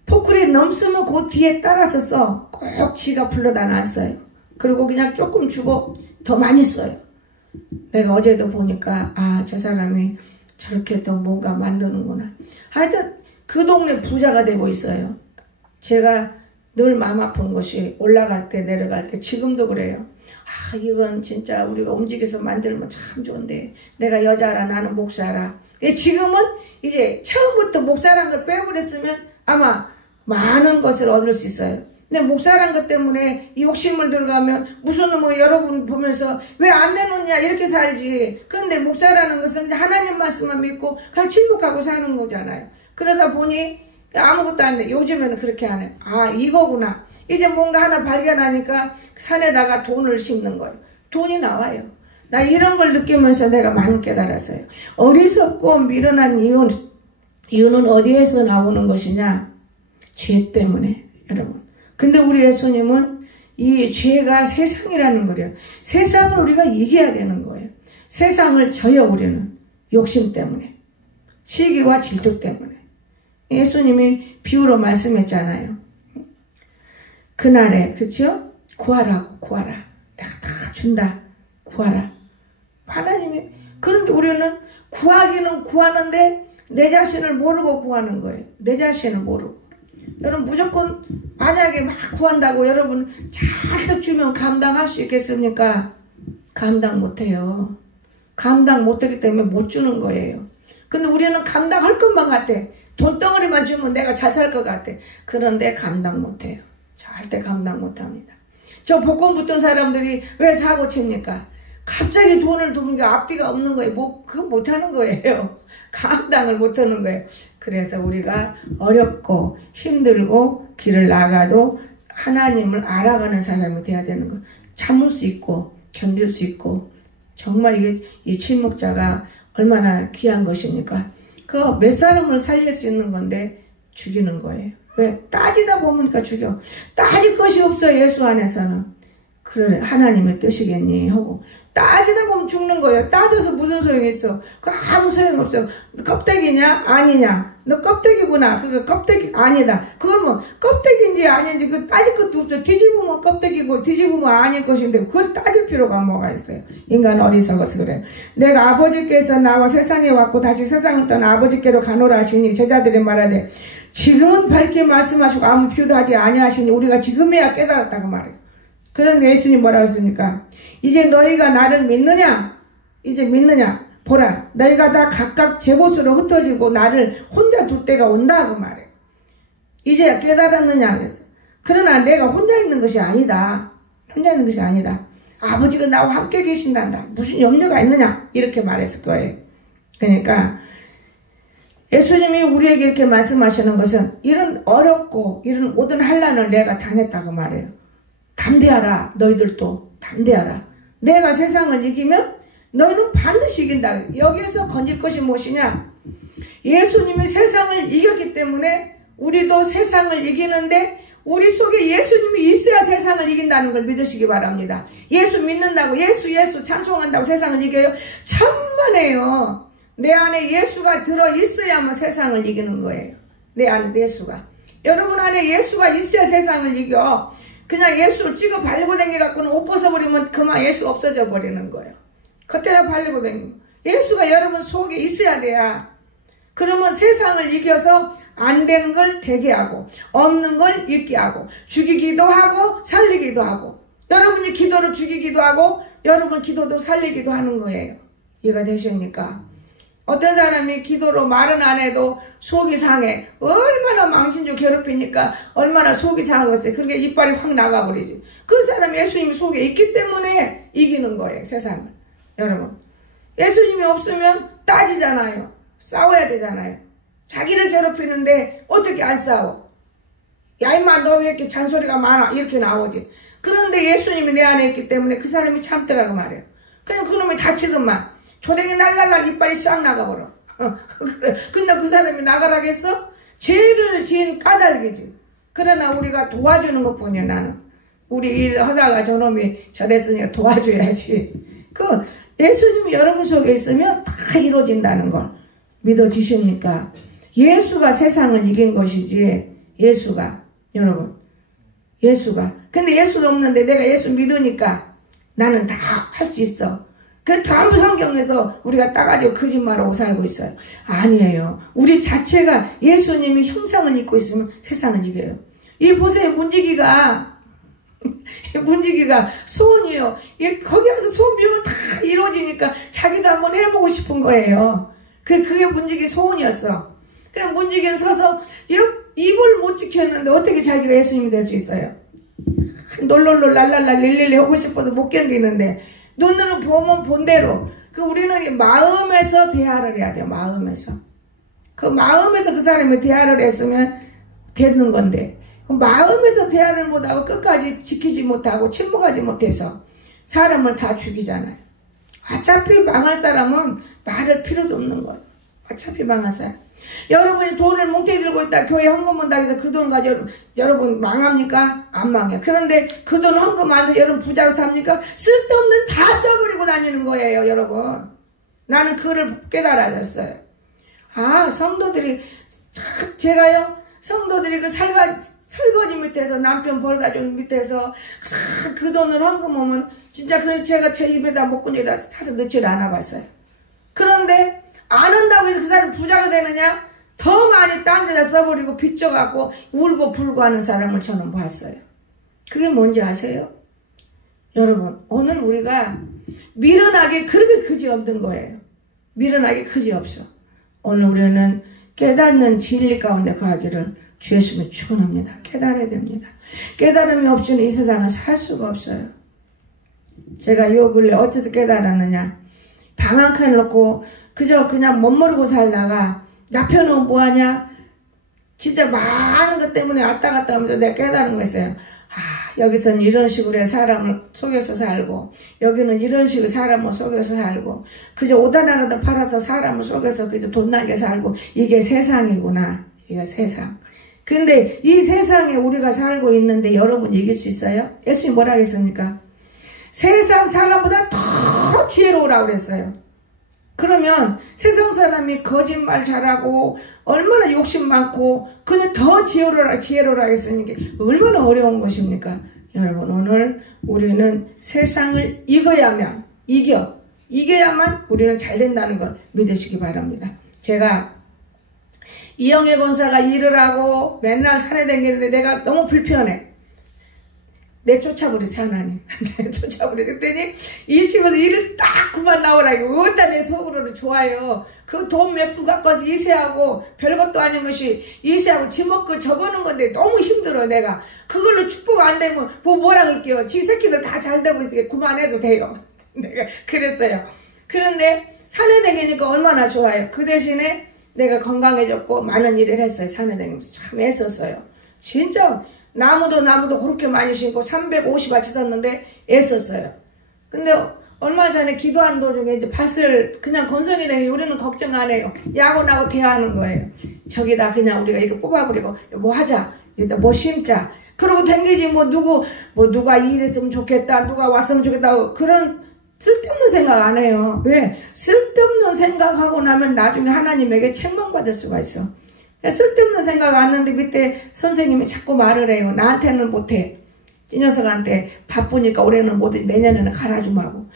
포크리 넘으면 그 뒤에 따라서 써. 꼭 지가 불러다 놨어요. 그리고 그냥 조금 주고 더 많이 써요. 내가 어제도 보니까 아, 저 사람이 저렇게 또 뭔가 만드는구나. 하여튼 그 동네 부자가 되고 있어요. 제가 늘 마음 아픈 것이 올라갈 때 내려갈 때 지금도 그래요. 아, 이건 진짜 우리가 움직여서 만들면 참 좋은데 내가 여자라 나는 목사라. 지금은 이제 처음부터 목사란 걸 빼버렸으면 아마 많은 것을 얻을 수 있어요. 근데 목사란 것 때문에 이 욕심을 들어가면 무슨 뭐 여러분 보면서 왜 안 내놓냐 이렇게 살지. 그런데 목사라는 것은 그냥 하나님 말씀만 믿고 그냥 침묵하고 사는 거잖아요. 그러다 보니 아무것도 안 돼. 요즘에는 그렇게 안 해. 아, 이거구나. 이제 뭔가 하나 발견하니까 산에다가 돈을 심는 거예요. 돈이 나와요. 나 이런 걸 느끼면서 내가 많이 깨달았어요. 어리석고 미련한 이유는 어디에서 나오는 것이냐? 죄 때문에, 여러분. 근데 우리 예수님은 이 죄가 세상이라는 거예요. 세상을 우리가 이겨야 되는 거예요. 세상을 져요, 우리는. 욕심 때문에. 시기와 질투 때문에. 예수님이 비유로 말씀했잖아요. 그날에, 그렇죠? 구하라고, 구하라. 내가 다 준다. 구하라. 하나님이. 그런데 우리는 구하기는 구하는데 내 자신을 모르고 구하는 거예요. 내 자신을 모르고. 여러분 무조건 만약에 막 구한다고 여러분 잔뜩 주면 감당할 수 있겠습니까? 감당 못해요. 감당 못하기 때문에 못 주는 거예요. 근데 우리는 감당할 것만 같아. 돈덩어리만 주면 내가 잘 살 것 같아. 그런데 감당 못해요. 절대 감당 못합니다. 저 복권 붙던 사람들이 왜 사고 칩니까? 갑자기 돈을 두는 게 앞뒤가 없는 거예요. 그거 못하는 거예요. 감당을 못하는 거예요. 그래서 우리가 어렵고 힘들고 길을 나가도 하나님을 알아가는 사람이 돼야 되는 거예요. 참을 수 있고 견딜 수 있고 정말 이 침묵자가 얼마나 귀한 것입니까? 그거 몇 사람을 살릴 수 있는 건데 죽이는 거예요. 왜? 따지다 보니까 죽여. 따질 것이 없어요. 예수 안에서는. 그래 하나님의 뜻이겠니 하고 따지다 보면 죽는 거예요. 따져서 무슨 소용이 있어? 그 아무 소용 없어. 껍데기냐 아니냐? 너 껍데기구나. 그거 껍데기 아니다. 그걸 뭐 껍데기인지 아닌지 그 따질 것도 없죠. 뒤집으면 껍데기고 뒤집으면 아닐 것인데 그걸 따질 필요가 뭐가 있어요. 인간 어리석어서 그래요. 내가 아버지께서 나와 세상에 왔고 다시 세상을 떠나 아버지께로 가노라 하시니 제자들이 말하되 지금은 밝게 말씀하시고 아무 표도 하지 아니하시니 우리가 지금에야 깨달았다고 말해요. 그런데 예수님 뭐라고 했습니까? 이제 너희가 나를 믿느냐? 이제 믿느냐? 보라, 너희가 다 각각 제 곳으로 흩어지고 나를 혼자 둘 때가 온다고 말해요. 이제 깨달았느냐? 그랬어요. 그러나 내가 혼자 있는 것이 아니다. 혼자 있는 것이 아니다. 아버지가 나와 함께 계신단다. 무슨 염려가 있느냐? 이렇게 말했을 거예요. 그러니까 예수님이 우리에게 이렇게 말씀하시는 것은 이런 어렵고 이런 모든 환난을 내가 당했다고 말해요. 담대하라. 너희들도 담대하라. 내가 세상을 이기면 너희는 반드시 이긴다. 여기에서 건질 것이 무엇이냐? 예수님이 세상을 이겼기 때문에 우리도 세상을 이기는데 우리 속에 예수님이 있어야 세상을 이긴다는 걸 믿으시기 바랍니다. 예수 믿는다고 예수 찬송한다고 세상을 이겨요? 천만에요. 내 안에 예수가 들어있어야만 세상을 이기는 거예요. 내 안에 예수가. 여러분 안에 예수가 있어야 세상을 이겨. 그냥 예수를 찍어 발리고 다니갖고는 옷 벗어버리면 그만 예수 없어져 버리는 거예요. 겉에다 발리고 다니고. 예수가 여러분 속에 있어야 돼야. 그러면 세상을 이겨서 안 되는 걸 되게 하고 없는 걸 있게 하고 죽이기도 하고 살리기도 하고 여러분이 기도를 죽이기도 하고 여러분 기도도 살리기도 하는 거예요. 이해가 되십니까? 어떤 사람이 기도로 말은 안 해도 속이 상해. 얼마나 망신주 괴롭히니까 얼마나 속이 상하겠어요. 그러니까 이빨이 확 나가버리지. 그 사람이 예수님이 속에 있기 때문에 이기는 거예요. 세상을. 여러분. 예수님이 없으면 따지잖아요. 싸워야 되잖아요. 자기를 괴롭히는데 어떻게 안 싸워? 야 임마 너 왜 이렇게 잔소리가 많아? 이렇게 나오지. 그런데 예수님이 내 안에 있기 때문에 그 사람이 참더라고 말해요. 그냥 그놈이 다치더만. 조댕이 날랄랄 이빨이 싹 나가버려. 그래. 근데 그 사람이 나가라겠어? 죄를 지은 까닭이지. 그러나 우리가 도와주는 것 뿐이야 나는. 우리 일 하다가 저놈이 저랬으니까 도와줘야지. 그 예수님이 여러분 속에 있으면 다 이루어진다는 걸 믿어지십니까? 예수가 세상을 이긴 것이지. 예수가. 여러분. 예수가. 근데 예수도 없는데 내가 예수 믿으니까 나는 다 할 수 있어. 그 다음 성경에서 우리가 따가지고 거짓말하고 살고 있어요. 아니에요. 우리 자체가 예수님이 형상을 입고 있으면 세상을 이겨요. 이 보세요. 문지기가 소원이에요. 거기 와서 소원 빌면 다 이루어지니까 자기도 한번 해보고 싶은 거예요. 그게 문지기 소원이었어. 그냥 문지기는 서서 입을 못 지켰는데 어떻게 자기가 예수님이 될 수 있어요? 놀놀놀 랄랄라 릴릴리 하고 싶어서 못 견디는데 눈으로 보면 본대로. 우리는 마음에서 대화를 해야 돼요. 마음에서. 그 마음에서 그 사람이 대화를 했으면 되는 건데 마음에서 대화를 못하고 끝까지 지키지 못하고 침묵하지 못해서 사람을 다 죽이잖아요. 어차피 망할 사람은 말할 필요도 없는 거예요. 어차피 망할 사람. 여러분이 돈을 뭉태 들고 있다 교회 헌금 온다고 해서 그 돈 가지고 여러분 망합니까? 안 망해요. 그런데 그 돈 헌금 안 해서 여러분 부자로 삽니까? 쓸데없는 다 써버리고 다니는 거예요. 여러분. 나는 그거를 깨달아졌어요. 아 성도들이 제가요 성도들이 그 설거지 밑에서 남편 벌가족 밑에서 그 돈을 헌금 오면 진짜 제가 제 입에다 목구멍에다 사서 넣지를 않아 봤어요. 그런데 안 한다고 해서 그 사람이 부자가 되느냐? 더 많이 딴 데다 써버리고 빚져갖고 울고 불고 하는 사람을 저는 봤어요. 그게 뭔지 아세요? 여러분, 오늘 우리가 미련하게 그렇게 그지 없는 거예요. 미련하게 그지 없어. 오늘 우리는 깨닫는 진리 가운데 거하기를 주 예수님을 축원합니다. 깨달아야 됩니다. 깨달음이 없이는 이 세상은 살 수가 없어요. 제가 요 근래 어째서 깨달았느냐. 방 한 칸을 놓고 그저 그냥 멋모르고 살다가 남편은 뭐하냐? 진짜 많은 것 때문에 왔다 갔다 하면서 내가 깨달은 거 있어요. 여기서는 이런 식으로 사람을 속여서 살고 여기는 이런 식으로 사람을 속여서 살고 그저 옷 하나라도 팔아서 사람을 속여서 그저 돈 나게 살고 이게 세상이구나. 이게 세상. 근데 이 세상에 우리가 살고 있는데 여러분 이길 수 있어요? 예수님 뭐라 했습니까? 세상 사람보다 더 지혜로우라고 그랬어요. 그러면 세상 사람이 거짓말 잘하고 얼마나 욕심 많고 근데 더 지혜로우라 했으니까 얼마나 어려운 것입니까? 여러분 오늘 우리는 세상을 이겨야만 우리는 잘 된다는 걸 믿으시기 바랍니다. 제가 이영애 권사가 일을 하고 맨날 산에 다니는데 내가 너무 불편해. 내쫓아버리세요 하나님. 내쫓아버려. 그랬더니 일집에서 일을 딱 그만 나오라고. 어따 내 속으로는 좋아요. 그 돈 몇 푼 갖고 와서 이세하고 별것도 아닌 것이 이세하고 지 먹고 저버는 건데 너무 힘들어 내가. 그걸로 축복 안 되면 뭐라 그럴게요. 지 새끼들 다 잘 되고 이제 그만해도 돼요. 내가 그랬어요. 그런데 산에 다니니까 얼마나 좋아요. 그 대신에 내가 건강해졌고 많은 일을 했어요. 산에 다니면서 참 애썼어요. 진짜 나무도 그렇게 많이 심고 350아치 썼는데 애썼어요. 근데 얼마 전에 기도하는 도중에 이제 밭을 그냥 건성이네. 우리는 걱정 안 해요. 야고나고 대하는 거예요. 저기다 그냥 우리가 이거 뽑아버리고 뭐 하자. 여기다 뭐 심자. 그러고 댕기지 누가 일했으면 좋겠다. 누가 왔으면 좋겠다. 그런 쓸데없는 생각 안 해요. 왜? 쓸데없는 생각하고 나면 나중에 하나님에게 책망받을 수가 있어. 쓸데없는 생각 왔는데 밑에 선생님이 자꾸 말을 해요. 나한테는 못해. 이 녀석한테 바쁘니까 올해는 못해. 내년에는 가라 좀 하고.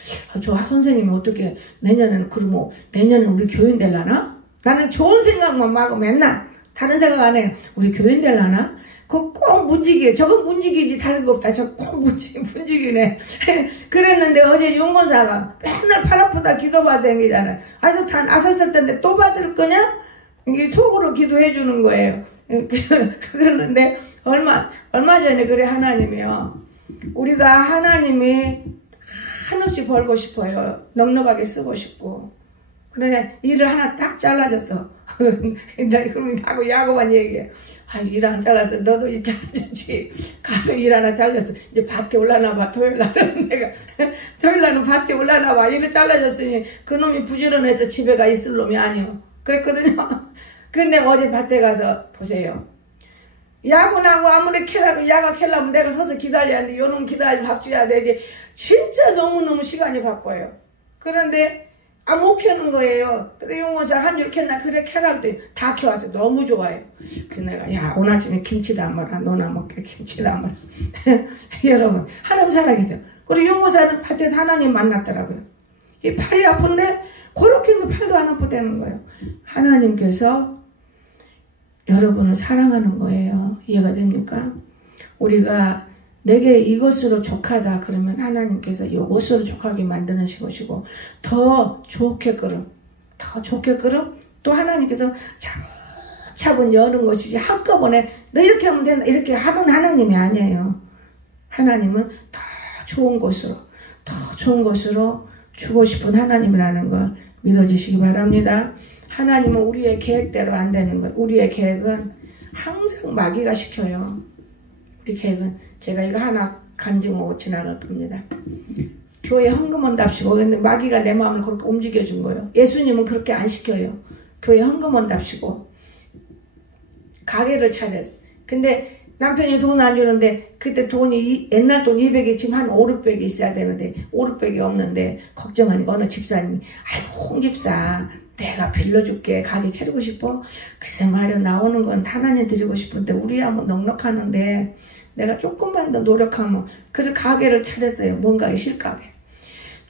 저 선생님이 어떻게 내년에는 그러면 내년에는 우리 교인 될라나? 나는 좋은 생각만 하고 맨날 다른 생각 안 해요. 우리 교인 될라나? 그거 꼭 문지기해. 저건 문지기지 다른 거 없다. 저거 꼭 문지기네. 그랬는데 어제 용모사가 맨날 팔 아프다 기도받아 다니잖아요. 아주 다 나섰을 텐데 또 받을 거냐? 이게 속으로 기도해 주는 거예요. 그러는데 얼마 전에 그래 하나님이요. 우리가 하나님이 한없이 벌고 싶어요. 넉넉하게 쓰고 싶고. 그래 일을 하나 딱 잘라줬어. 그러면 하고 야고만 얘기해. 일 하나 잘랐어. 너도 일 잘라줬지. 가서 일 하나 잘랐어. 이제 밭에 올라나 봐. 토요일날은 내가 토요일날은 밭에 올라나 봐. 일을 잘라줬으니 그놈이 부지런해서 집에 가 있을 놈이 아니요. 그랬거든요. 근데 어제 밭에 가서 보세요. 야구나고 아무리 캐라고 야가 캐려면 내가 서서 기다려야 하는데 요놈 기다리고 밥 줘야 되지. 진짜 너무너무 시간이 바빠요. 그런데 못 캐는 거예요. 근데 용모사 한 줄 캤나 그래 캐라고 했더니 다 캐와서 너무 좋아요. 그래서 내가 오늘 아침에 김치도 안 말아. 너나 먹게 김치도 안 말아. 여러분 하나님 살아계세요. 그리고 용모사는 밭에서 하나님 만났더라고요. 이 팔이 아픈데 그렇게 팔도 안 아프다는 거예요. 하나님께서 여러분을 사랑하는 거예요. 이해가 됩니까? 우리가 내게 이것으로 족하다 그러면 하나님께서 이것으로 족하게 만드는 것이고 더 좋게 끓음 또 하나님께서 차분차분 여는 것이지 한꺼번에 너 이렇게 하면 된다 이렇게 하는 하나님이 아니에요. 하나님은 더 좋은 것으로 주고 싶은 하나님이라는 걸 믿어주시기 바랍니다. 하나님은 우리의 계획대로 안 되는 거예요. 우리의 계획은 항상 마귀가 시켜요. 우리 계획은 제가 이거 하나 간증하고 지나갈 겁니다. 교회 헌금원답시고 근데 마귀가 내 마음을 그렇게 움직여준 거예요. 예수님은 그렇게 안 시켜요. 교회 헌금원답시고 가게를 차렸어. 근데 남편이 돈 안 주는데 그때 돈이 옛날 돈 200이 지금 한 5, 600이 있어야 되는데 5, 600이 없는데 걱정하니까 어느 집사님이 아이고 홍 집사 내가 빌려줄게. 가게 차리고 싶어? 글쎄 말이야 나오는 건 하나님 드리고 싶은데 우리야 뭐 넉넉하는데 내가 조금만 더 노력하면 그래서 가게를 차렸어요. 뭔가 실가게.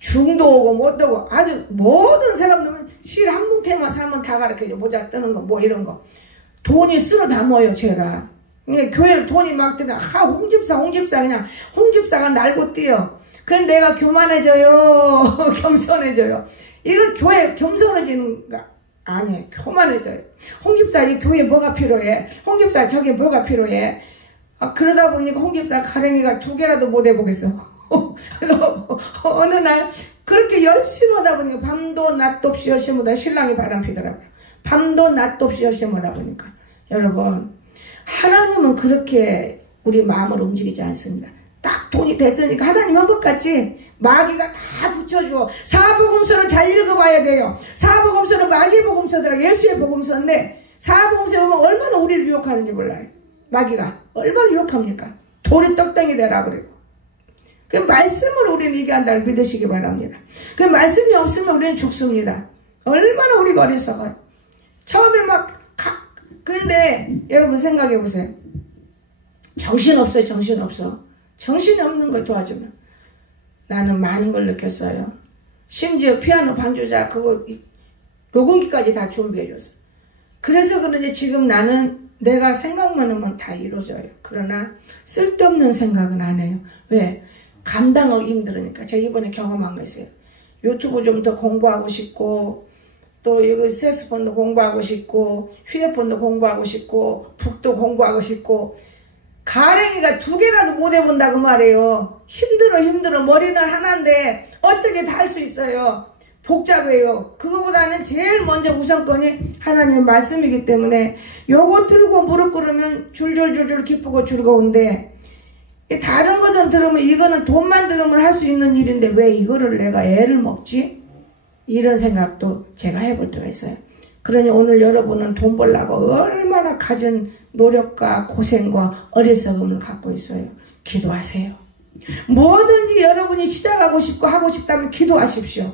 중도 오고 못 오고 아주 모든 사람들은 실 한 뭉태만 사면 다 가르쳐줘. 모자 뜨는 거 뭐 이런 거. 돈이 쓸어 담아요 제가. 교회를 돈이 막 드나 홍집사 그냥 홍집사가 날고 뛰어. 그건 내가 교만해져요. 겸손해져요. 이거 교회 겸손해지는 거 아니에요. 교만해져요. 홍집사 이 교회 뭐가 필요해? 홍집사 저게 뭐가 필요해? 그러다 보니까 홍집사 가랭이가 2개라도 못 해보겠어. 어느 날 그렇게 열심히 하다 보니까 밤도 낮도 없이 열심히 하다 신랑이 바람피더라고요. 밤도 낮도 없이 열심히 하다 보니까 여러분 하나님은 그렇게 우리 마음을 움직이지 않습니다. 딱 돈이 됐으니까 하나님 한 것 같지 마귀가 다 붙여줘. 사복음서를 잘 읽어봐야 돼요. 사복음서는 마귀의 복음서더라. 예수의 복음서인데 사복음서에 보면 얼마나 우리를 유혹하는지 몰라요. 마귀가 얼마나 유혹합니까? 돌이 떡덩이 되라 그러고. 그 말씀을 우리는 이겨한다를 믿으시기 바랍니다. 그 말씀이 없으면 우리는 죽습니다. 얼마나 우리가 어리석어요. 처음에 근데 여러분 생각해 보세요. 정신없어요. 정신이 없는 걸 도와주면 나는 많은 걸 느꼈어요. 심지어 피아노 반주자 그거 녹음기까지 다 준비해줬어. 그래서 그런지 지금 나는 내가 생각만 하면 다 이루어져요. 그러나 쓸데없는 생각은 안 해요. 왜? 감당하기 힘들으니까. 제가 이번에 경험한 거 있어요. 유튜브 좀 더 공부하고 싶고 또 이거 색소폰도 공부하고 싶고 휴대폰도 공부하고 싶고 북도 공부하고 싶고 가랭이가 2개라도 못 해본다고 말이에요. 힘들어. 머리는 하나인데 어떻게 다 할 수 있어요. 복잡해요. 그거보다는 제일 먼저 우선권이 하나님의 말씀이기 때문에 요거 들고 무릎 꿇으면 줄줄줄줄 기쁘고 즐거운데 다른 것은 들으면 이거는 돈만 들으면 할 수 있는 일인데 왜 이거를 내가 애를 먹지? 이런 생각도 제가 해볼 때가 있어요. 그러니 오늘 여러분은 돈 벌려고 얼마나 가진 노력과 고생과 어리석음을 갖고 있어요. 기도하세요. 뭐든지 여러분이 시작하고 싶고 하고 싶다면 기도하십시오.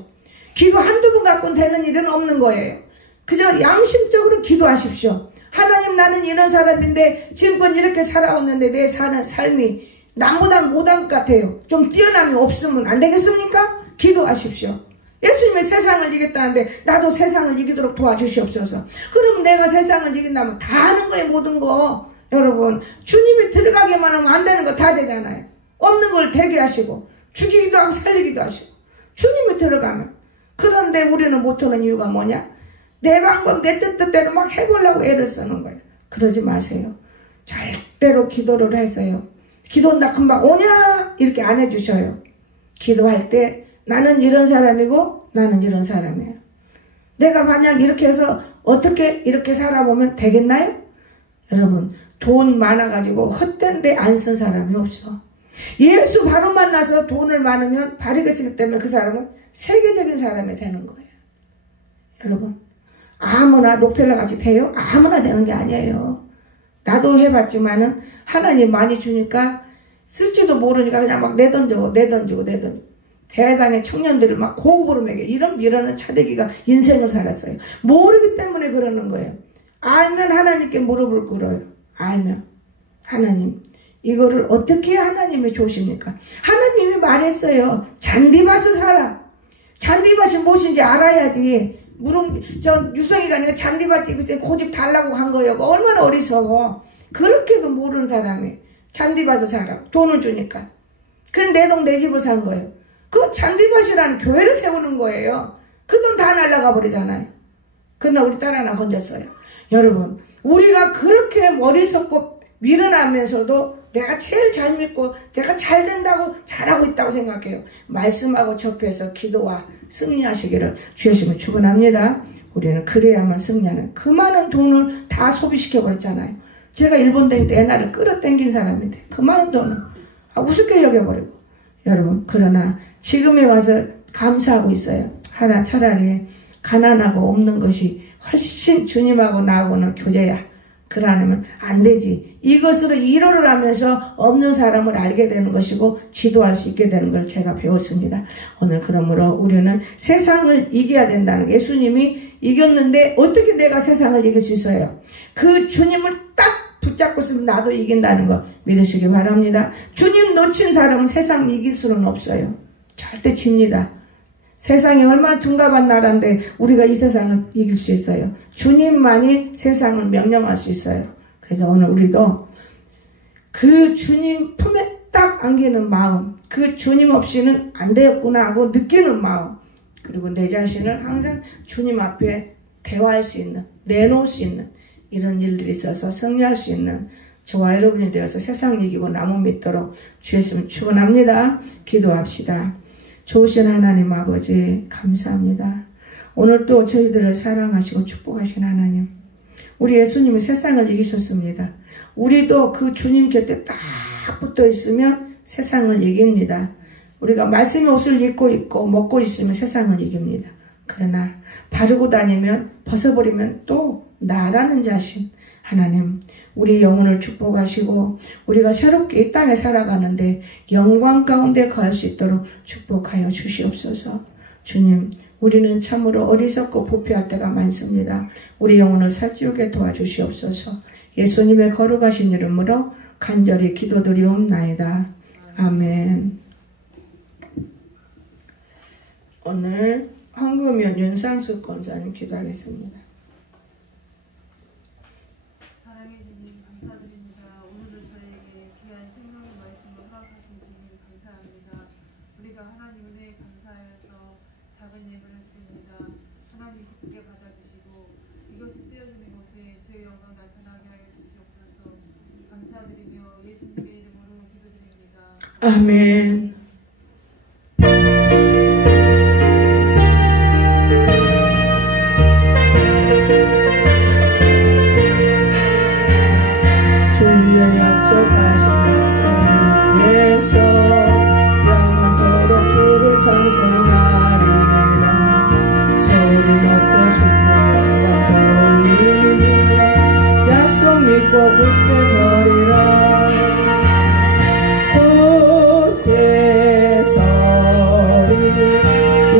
기도 한두 번 갖고는 되는 일은 없는 거예요. 그저 양심적으로 기도하십시오. 하나님 나는 이런 사람인데 지금껏 이렇게 살아왔는데 내 사는 삶이 남보다 못한 것 같아요. 좀 뛰어남이 없으면 안 되겠습니까? 기도하십시오. 예수님이 세상을 이겼다는데 나도 세상을 이기도록 도와주시옵소서. 그러면 내가 세상을 이긴다면 다 하는 거예요. 모든 거. 여러분 주님이 들어가게만 하면 안 되는 거 다 되잖아요. 없는 걸 되게 하시고 죽이기도 하고 살리기도 하시고 주님이 들어가면. 그런데 우리는 못하는 이유가 뭐냐? 내 방법 내 뜻대로 막 해보려고 애를 쓰는 거예요. 그러지 마세요. 절대로 기도를 해서요. 기도한다 금방 오냐? 이렇게 안 해주셔요. 기도할 때 나는 이런 사람이고 나는 이런 사람이에요. 내가 만약 이렇게 해서 어떻게 이렇게 살아보면 되겠나요? 여러분 돈 많아가지고 헛된 데 안 쓴 사람이 없어. 예수 바로 만나서 돈을 많으면 바르게 쓰기 때문에 그 사람은 세계적인 사람이 되는 거예요. 여러분 아무나 록펠러 같이 돼요? 아무나 되는 게 아니에요. 나도 해봤지만은 하나님 많이 주니까 쓸지도 모르니까 그냥 막 내던지고 세상의 청년들을 막 고급으로 먹여. 이런 밀어는 차대기가 인생을 살았어요. 모르기 때문에 그러는 거예요. 알면 하나님께 무릎을 꿇어요. 알면 하나님 이거를 어떻게 해야 하나님이 좋으십니까? 하나님이 말했어요. 잔디밭을 사라. 잔디밭이 무엇인지 알아야지. 유성이가 아니라 잔디밭 집에서 고집 달라고 간 거예요. 얼마나 어리석어. 그렇게도 모르는 사람이 잔디밭을 사라. 돈을 주니까. 그건 내 돈 내 집을 산 거예요. 그 잔디밭이라는 교회를 세우는 거예요. 그 돈 다 날라가 버리잖아요. 그러나 우리 딸 하나 건졌어요. 여러분 우리가 그렇게 어리석고 밀어나면서도 내가 제일 잘 믿고 내가 잘 된다고 잘하고 있다고 생각해요. 말씀하고 접해서 기도와 승리하시기를 주여심을 축원합니다. 우리는 그래야만 승리하는 그 많은 돈을 다 소비시켜버렸잖아요. 제가 일본 다닐 때 옛날에 끌어당긴 사람인데 그 많은 돈을 우습게 여겨버리고. 여러분 그러나 지금에 와서 감사하고 있어요. 하나 차라리 가난하고 없는 것이 훨씬 주님하고 나하고는 교제야. 그러면 안 되지. 이것으로 일어를 하면서 없는 사람을 알게 되는 것이고 지도할 수 있게 되는 걸 제가 배웠습니다. 오늘 그러므로 우리는 세상을 이겨야 된다는 거. 예수님이 이겼는데 어떻게 내가 세상을 이길 수 있어요? 그 주님을 딱 붙잡고 있으면 나도 이긴다는 거 믿으시기 바랍니다. 주님 놓친 사람은 세상 이길 수는 없어요. 절대 집니다. 세상이 얼마나 둔갑한 나라인데 우리가 이 세상을 이길 수 있어요. 주님만이 세상을 명령할 수 있어요. 그래서 오늘 우리도 그 주님 품에 딱 안기는 마음, 그 주님 없이는 안 되었구나 하고 느끼는 마음, 그리고 내 자신을 항상 주님 앞에 대화할 수 있는, 내놓을 수 있는 이런 일들이 있어서 승리할 수 있는 저와 여러분이 되어서 세상 이기고 남은 믿도록 주 예수님 축원합니다. 기도합시다. 좋으신 하나님 아버지 감사합니다. 오늘 또 저희들을 사랑하시고 축복하신 하나님, 우리 예수님은 세상을 이기셨습니다. 우리도 그 주님 곁에 딱 붙어 있으면 세상을 이깁니다. 우리가 말씀의 옷을 입고 있고 먹고 있으면 세상을 이깁니다. 그러나 바르고 다니면 벗어버리면 또 나라는 자신, 하나님 우리 영혼을 축복하시고 우리가 새롭게 이 땅에 살아가는데 영광 가운데 거할 수 있도록 축복하여 주시옵소서. 주님, 우리는 참으로 어리석고 부패할 때가 많습니다. 우리 영혼을 살찌우게 도와주시옵소서. 예수님의 거룩하신 이름으로 간절히 기도드리옵나이다. 아멘. 오늘 황금연 윤상수 권사님 기도하겠습니다. 사랑해 주님 감사드립니다. 오늘은 저에게 귀한 생명의 말씀을 허락하신 주님 감사합니다. 우리가 하나님 은혜에 감사하여서 작은 예배를 드립니다. 하나님 기쁘게 받아주시고 이것이 쓰여지는 곳에 주의 영광 나타나게 하여 주시옵소서. 감사드리며 예수님의 이름으로 기도드립니다. 아멘. 주의 약속하신 말씀 위에서 영원토록 주를 찬송하리라. 소리 높여 주께 영광 돌리며 약속 믿고 굳게 서리라. 굳게 서리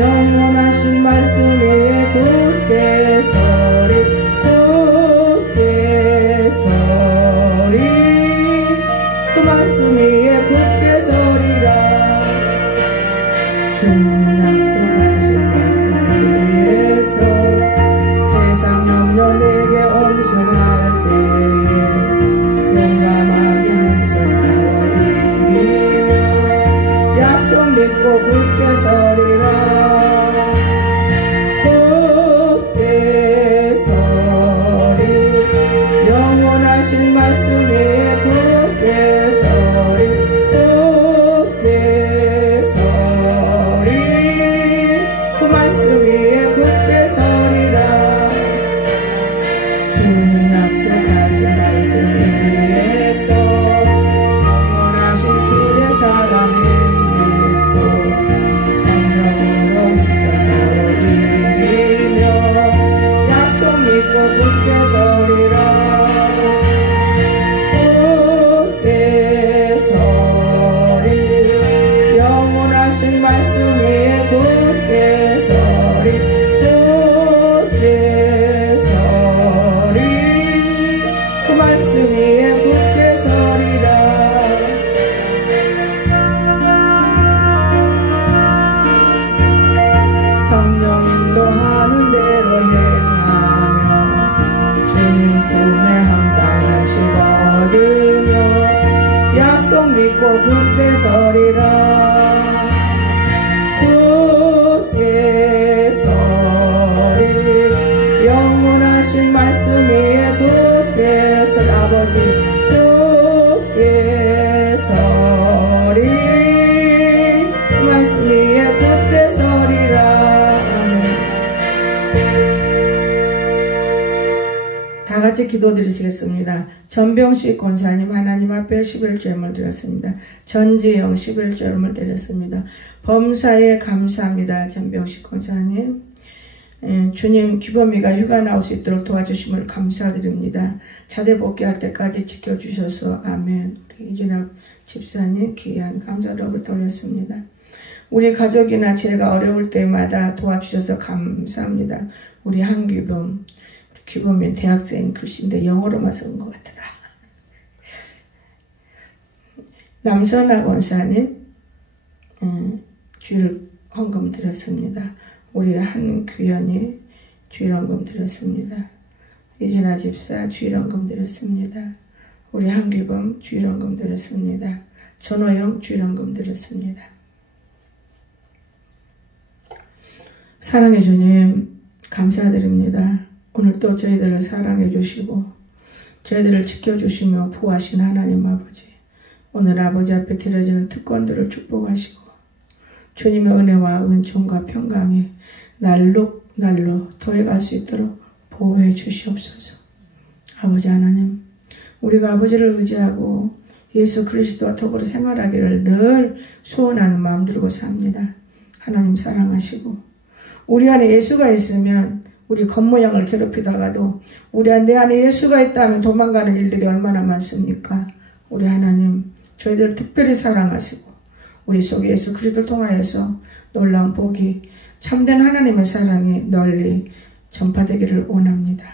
영원하신 말씀 위에 굳게 서리. 굳게 서리 그 말씀 위에 굳게 서리라. 주님 약속하신 말씀 위에서 세상 염려 내게 엄습할 때에 용감하게 힘써 싸워 이기며 약속 믿고 굳게 서리라. 굳게 서리 영원하신 말씀 위에 굳게 서리. 굳게 서리 그 말씀 위에 굳게 서리라. 주님 약속하신 말씀 위에서 영원하신 주의 사랑을 믿고 성령으로 힘써 싸워 이기며 약속 믿고 굳게 서리라. 굳게 서리 영원하신 말씀 위에 굳게 서리. 굳게 서리 그 말씀 위에 굳게 서리라. 성령 인도하는 대로 행하며 주님 품에 항상 안식 얻으며 약속 믿고 굳게 서리라. 굳게 서리 영원하신 말씀 위에 굳게 서리. 아버지 굳게 서리 말씀 위에 굳게 서리라. 다 같이 기도드리시겠습니다. 전병식 권사님 하나님 앞에 11절을 드렸습니다. 전지영 11절을 드렸습니다. 범사에 감사합니다. 전병식 권사님. 주님 규범이가 휴가 나올 수 있도록 도와주심을 감사드립니다. 자대 복귀할 때까지 지켜주셔서 아멘. 우리 이진학 집사님 귀한 감사를 돌렸습니다. 우리 가족이나 제가 어려울 때마다 도와주셔서 감사합니다. 우리 한규범 규범이 대학생 글씨인데 영어로만 쓴 것 같더라. 남선아 권사님 주일 헌금 드렸습니다. 우리 한 귀연이 주일헌금 드렸습니다. 이진아 집사 주일헌금 드렸습니다. 우리 한기범 주일헌금 드렸습니다. 전호영 주일헌금 드렸습니다. 사랑해 주님 감사드립니다. 오늘 또 저희들을 사랑해 주시고 저희들을 지켜주시며 보호하신 하나님 아버지, 오늘 아버지 앞에 드려지는 특권들을 축복하시고 주님의 은혜와 은총과 평강이 날로 더해갈 수 있도록 보호해 주시옵소서. 아버지 하나님, 우리가 아버지를 의지하고 예수 그리스도와 더불어 생활하기를 늘 소원하는 마음 들고 삽니다. 하나님 사랑하시고 우리 안에 예수가 있으면 우리 겉모양을 괴롭히다가도 내 안에 예수가 있다면 도망가는 일들이 얼마나 많습니까? 우리 하나님 저희들을 특별히 사랑하시고 우리 속에 예수 그리스도를 통하여서 놀라운 복이 참된 하나님의 사랑이 널리 전파되기를 원합니다.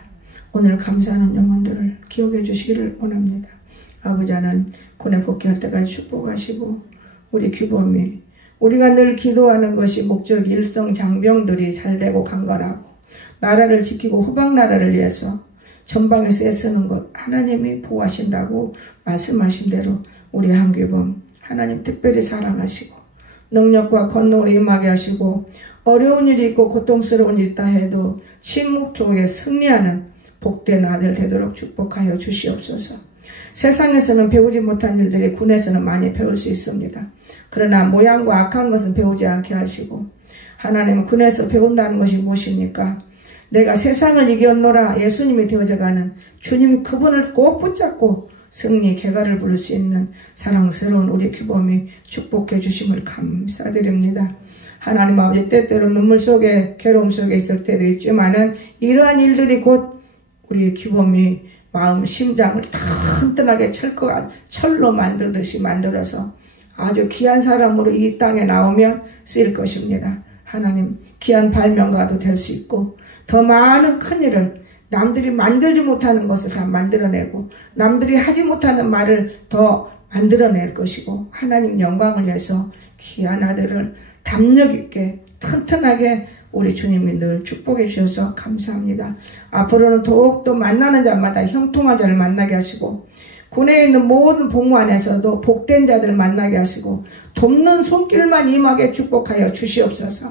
오늘 감사하는 영혼들을 기억해 주시기를 원합니다. 아버지 하나님 군에 복귀할 때까지 축복하시고 우리 규범이 우리가 늘 기도하는 것이 목적 일성 장병들이 잘되고 강건하고 나라를 지키고 후방 나라를 위해서 전방에서 애쓰는 것 하나님이 보호하신다고 말씀하신 대로 우리 한규범 하나님 특별히 사랑하시고 능력과 권능으로 임하게 하시고 어려운 일이 있고 고통스러운 일이 있다 해도 침묵 속에 승리하는 복된 아들 되도록 축복하여 주시옵소서. 세상에서는 배우지 못한 일들이 군에서는 많이 배울 수 있습니다. 그러나 모양과 악한 것은 배우지 않게 하시고 하나님은 군에서 배운다는 것이 무엇입니까? 내가 세상을 이겼노라 예수님이 되어져가는 주님 그분을 꼭 붙잡고 승리 개가를 부를 수 있는 사랑스러운 우리 규범이 축복해 주심을 감사드립니다. 하나님 아버지 때때로 눈물 속에 괴로움 속에 있을 때도 있지만은 이러한 일들이 곧 우리 규범이 마음 심장을 튼튼하게 철로 만들듯이 만들어서 아주 귀한 사람으로 이 땅에 나오면 쓰일 것입니다. 하나님 귀한 발명가도 될 수 있고 더 많은 큰일을 남들이 만들지 못하는 것을 다 만들어내고 남들이 하지 못하는 말을 더 만들어낼 것이고 하나님 영광을 위해서 귀한 아들을 담력 있게 튼튼하게 우리 주님이 늘 축복해 주셔서 감사합니다. 앞으로는 더욱더 만나는 자마다 형통한 자를 만나게 하시고 군에 있는 모든 복무 안에서도 복된 자들을 만나게 하시고 돕는 손길만 임하게 축복하여 주시옵소서.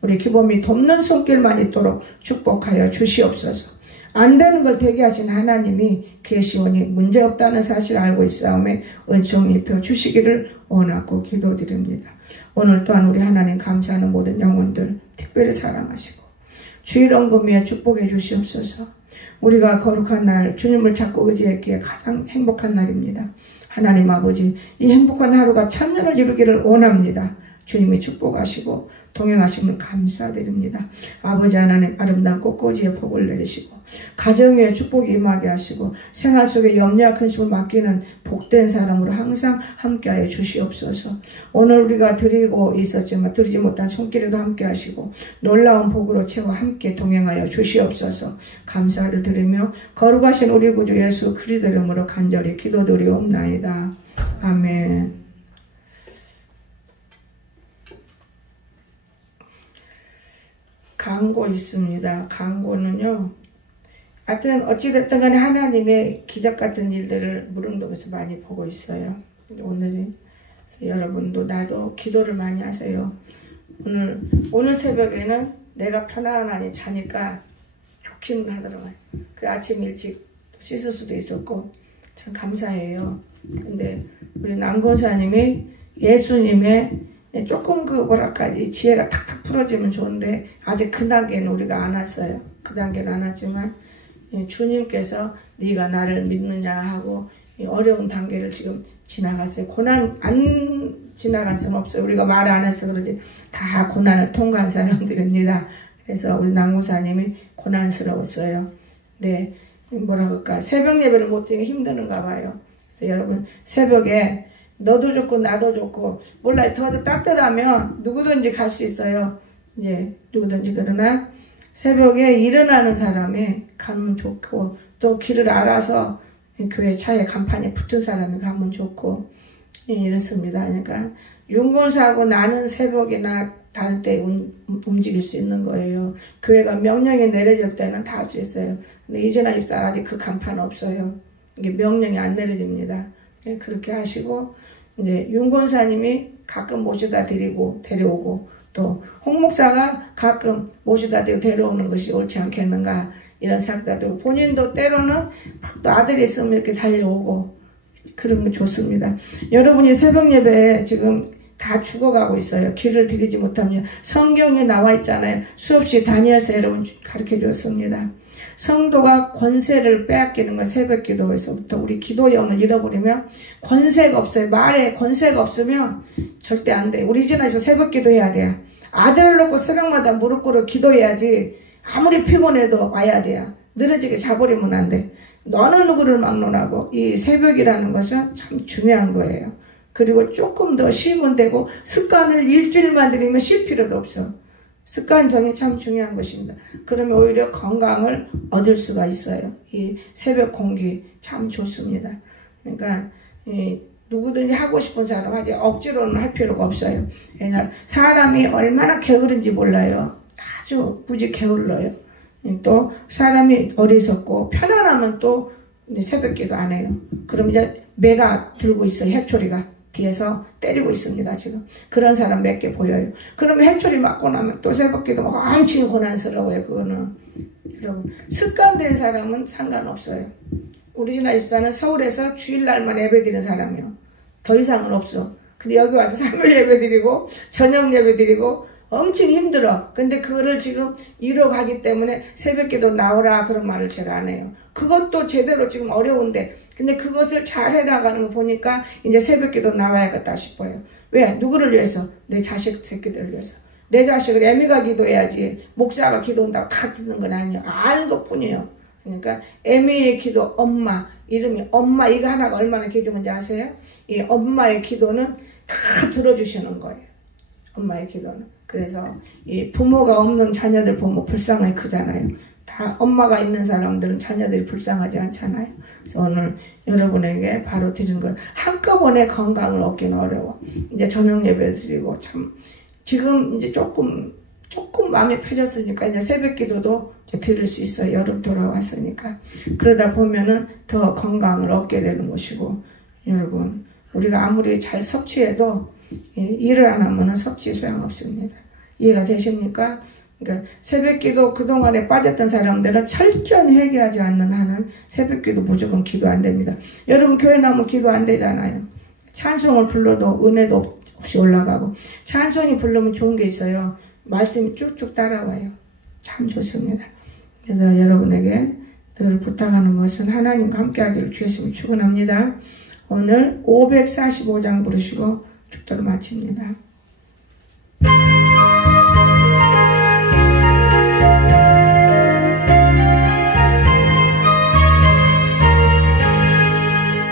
우리 규범이 돕는 손길만 있도록 축복하여 주시옵소서. 안 되는 걸 되게 하신 하나님이 계시오니 문제없다는 사실을 알고 있사오매 은총 입혀 주시기를 원하고 기도드립니다. 오늘 또한 우리 하나님 감사하는 모든 영혼들 특별히 사랑하시고 주일 언금위에 축복해 주시옵소서. 우리가 거룩한 날 주님을 찾고 의지했기에 가장 행복한 날입니다. 하나님 아버지 이 행복한 하루가 천년을 이루기를 원합니다. 주님이 축복하시고 동행하심을 감사드립니다. 아버지 하나님 아름다운 꽃꽂이에 복을 내리시고 가정 위에 축복이 임하게 하시고 생활 속에 염려와 근심을 맡기는 복된 사람으로 항상 함께하여 주시옵소서. 오늘 우리가 드리고 있었지만 드리지 못한 손길에도 함께 하시고 놀라운 복으로 채워 함께 동행하여 주시옵소서. 감사를 드리며 거룩하신 우리 구주 예수 그리스도 이름으로 간절히 기도드리옵나이다. 아멘. 광고 있습니다. 광고는요. 하여튼 어찌됐든 간에 하나님의 기적 같은 일들을 무릉도에서 많이 보고 있어요. 오늘이 여러분도 나도 기도를 많이 하세요. 오늘 새벽에는 내가 편안하니 자니까 좋기는 하더라고요. 그 아침 일찍 씻을 수도 있었고 참 감사해요. 근데 우리 남권사님이 예수님의 조금 이 지혜가 탁탁 풀어지면 좋은데 아직 그 단계는 우리가 안 왔어요. 그 단계는 안 왔지만 주님께서 네가 나를 믿느냐 하고 어려운 단계를 지금 지나갔어요. 고난 안 지나간 사람 없어요. 우리가 말 안 해서 그러지 다 고난을 통과한 사람들입니다. 그래서 우리 남무사님이 고난스러웠어요. 네, 뭐라 그럴까 새벽 예배를 못 드리는 게 힘드는가 봐요. 그래서 여러분 새벽에 너도 좋고 나도 좋고 몰라요. 더 따뜻하면 누구든지 갈 수 있어요. 이제 누구든지. 그러나 새벽에 일어나는 사람이 가면 좋고 또 길을 알아서 교회 차에 간판에 붙은 사람이 가면 좋고 이렇습니다. 그러니까 윤권사하고 나는 새벽이나 다른 때 움직일 수 있는 거예요. 교회가 명령이 내려질 때는 다 할 수 있어요. 근데 이준아 집사는 아직 그 간판 없어요. 이게 명령이 안 내려집니다. 그렇게 하시고, 이제 윤권사님이 가끔 모셔다 드리고 데려오고, 또 홍목사가 가끔 모셔다 드리고 데려오는 것이 옳지 않겠는가, 이런 생각도 들고, 본인도 때로는 또 아들이 있으면 이렇게 달려오고, 그런 거 좋습니다. 여러분이 새벽 예배에 지금 다 죽어가고 있어요. 길을 들이지 못하면. 성경에 나와 있잖아요. 수없이 다니엘서 여러분 가르쳐 줬습니다. 성도가 권세를 빼앗기는 건 새벽 기도에서부터 우리 기도 영을 잃어버리면 권세가 없어요. 말에 권세가 없으면 절대 안 돼요. 우리 이제는 새벽 기도해야 돼요. 아들을 놓고 새벽마다 무릎 꿇어 기도해야지. 아무리 피곤해도 와야 돼요. 늘어지게 자버리면 안 돼. 너는 누구를 막론하고 이 새벽이라는 것은 참 중요한 거예요. 그리고 조금 더 쉬면 되고 습관을 일주일만 들이면 쉴 필요도 없어. 습관성이 참 중요한 것입니다. 그러면 오히려 건강을 얻을 수가 있어요. 이 새벽 공기 참 좋습니다. 그러니까 누구든지 하고 싶은 사람 하지 억지로는 할 필요가 없어요. 왜냐 사람이 얼마나 게으른지 몰라요. 아주 무지 게을러요. 또 사람이 어리석고 편안하면 또 새벽기도 안 해요. 그럼 이제 매가 들고 있어요. 해초리가 뒤에서 때리고 있습니다. 지금 그런 사람 몇 개 보여요. 그러면 해초리 맞고 나면 또 새벽기도 막 엄청 고난스러워요. 그거는 여러분 습관된 사람은 상관없어요. 우리 집 집사는 서울에서 주일날만 예배드리는 사람이요. 더 이상은 없어. 근데 여기 와서 3일 예배드리고 저녁 예배드리고 엄청 힘들어. 근데 그거를 지금 이뤄가기 때문에 새벽기도 나오라 그런 말을 제가 안 해요. 그것도 제대로 지금 어려운데 근데 그것을 잘 해나가는 거 보니까 이제 새벽기도 나와야겠다 싶어요. 왜? 누구를 위해서? 내 자식 새끼들을 위해서. 내 자식을 애미가 기도해야지 목사가 기도한다고 다 듣는 건 아니에요. 아는 것뿐이에요. 그러니까 애미의 기도 엄마 이름이 엄마 이거 하나가 얼마나 기도인지 아세요? 이 엄마의 기도는 다 들어주시는 거예요. 엄마의 기도는. 그래서 이 부모가 없는 자녀들 보면 불쌍하게 크잖아요. 다 엄마가 있는 사람들은 자녀들이 불쌍하지 않잖아요. 그래서 오늘 여러분에게 바로 드리는 건 한꺼번에 건강을 얻기는 어려워. 이제 저녁 예배 드리고 참 지금 이제 조금 마음이 펴졌으니까 이제 새벽 기도도 드릴 수 있어요. 여름 돌아왔으니까. 그러다 보면은 더 건강을 얻게 되는 것이고 여러분 우리가 아무리 잘 섭취해도 일을 안 하면 섭취 소용없습니다. 이해가 되십니까? 그러니까 새벽기도 그동안에 빠졌던 사람들은 철저히 회개하지 않는 한은 새벽기도 무조건 기도 안 됩니다. 여러분 교회 나오면 기도 안 되잖아요. 찬송을 불러도 은혜도 없이 올라가고 찬송이 부르면 좋은 게 있어요. 말씀이 쭉쭉 따라와요. 참 좋습니다. 그래서 여러분에게 늘 부탁하는 것은 하나님과 함께하기를 주의 이름으로 축원합니다. 오늘 545장 부르시고 축도를 마칩니다.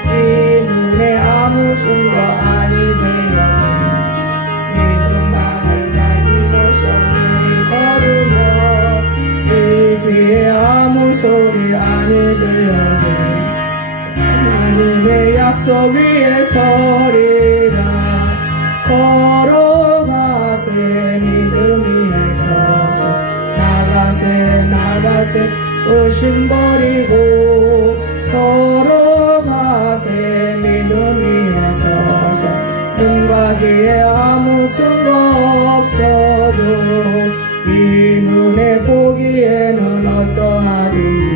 이 눈에 아무 증거 아니 되어도 믿음만을 가지고서 늘 걸으며 이 귀에 아무 소리 아니 들려도 하나님의 약속 위에 서리라. 걸어가세 믿음 위에 서서 나가세 의심 버리고 걸어가세 믿음 위에 서서 눈과 귀에 아무 증거 없어도 이 눈에 보기에는 어떠하든지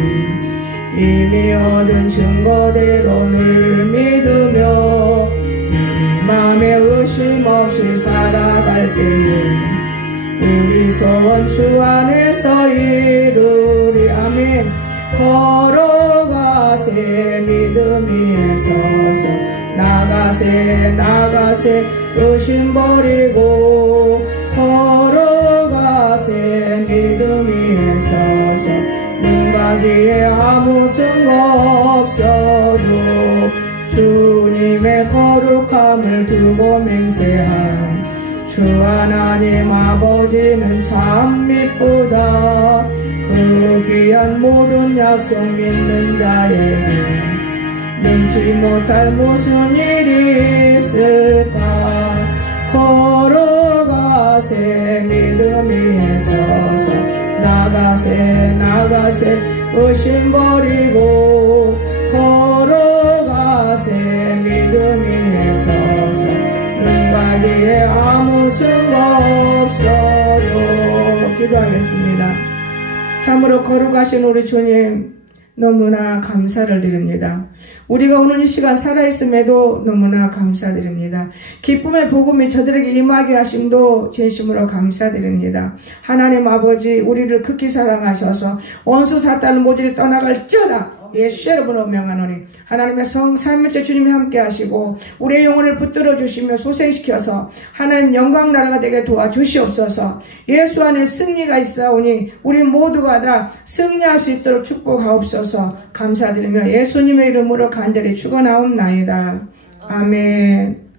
이미 얻은 증거대로 늘 믿으며 이 맘에 의심 없이 살아갈 때에 우리 소원 주 안에서 이루리. 아멘. 걸어가세 믿음 위에 서서 나가세 의심 버리고 걸어가세 믿음 위에 서서 눈과 귀에 아무 증거 없어도 주님의 거룩함을 두고 맹세한 주 하나님 아버지는 참 미쁘다. 그 귀한 모든 약속 믿는 자에게 능치 못할 무슨 일이 있을까. 걸어가 나가세 믿음이 서서 나가세 의심 버리고 걸어가세 믿음이 서서 눈가리에 아무 증거 없어도 기도하겠습니다. 참으로 거룩하신 우리 주님 너무나 감사를 드립니다. 우리가 오늘 이 시간 살아있음에도 너무나 감사드립니다. 기쁨의 복음이 저들에게 임하게 하심도 진심으로 감사드립니다. 하나님 아버지 우리를 극히 사랑하셔서 원수 사탄을 모조리 떠나갈지어다 예수 여러분으로 명하노니 하나님의 성삼위일체 주님이 함께 하시고 우리의 영혼을 붙들어 주시며 소생시켜서 하나님 영광 나라가 되게 도와주시옵소서. 예수 안에 승리가 있사오니 우리 모두가 다 승리할 수 있도록 축복하옵소서. 감사드리며 예수님의 이름으로 간절히 축원하옵나이다. 아멘.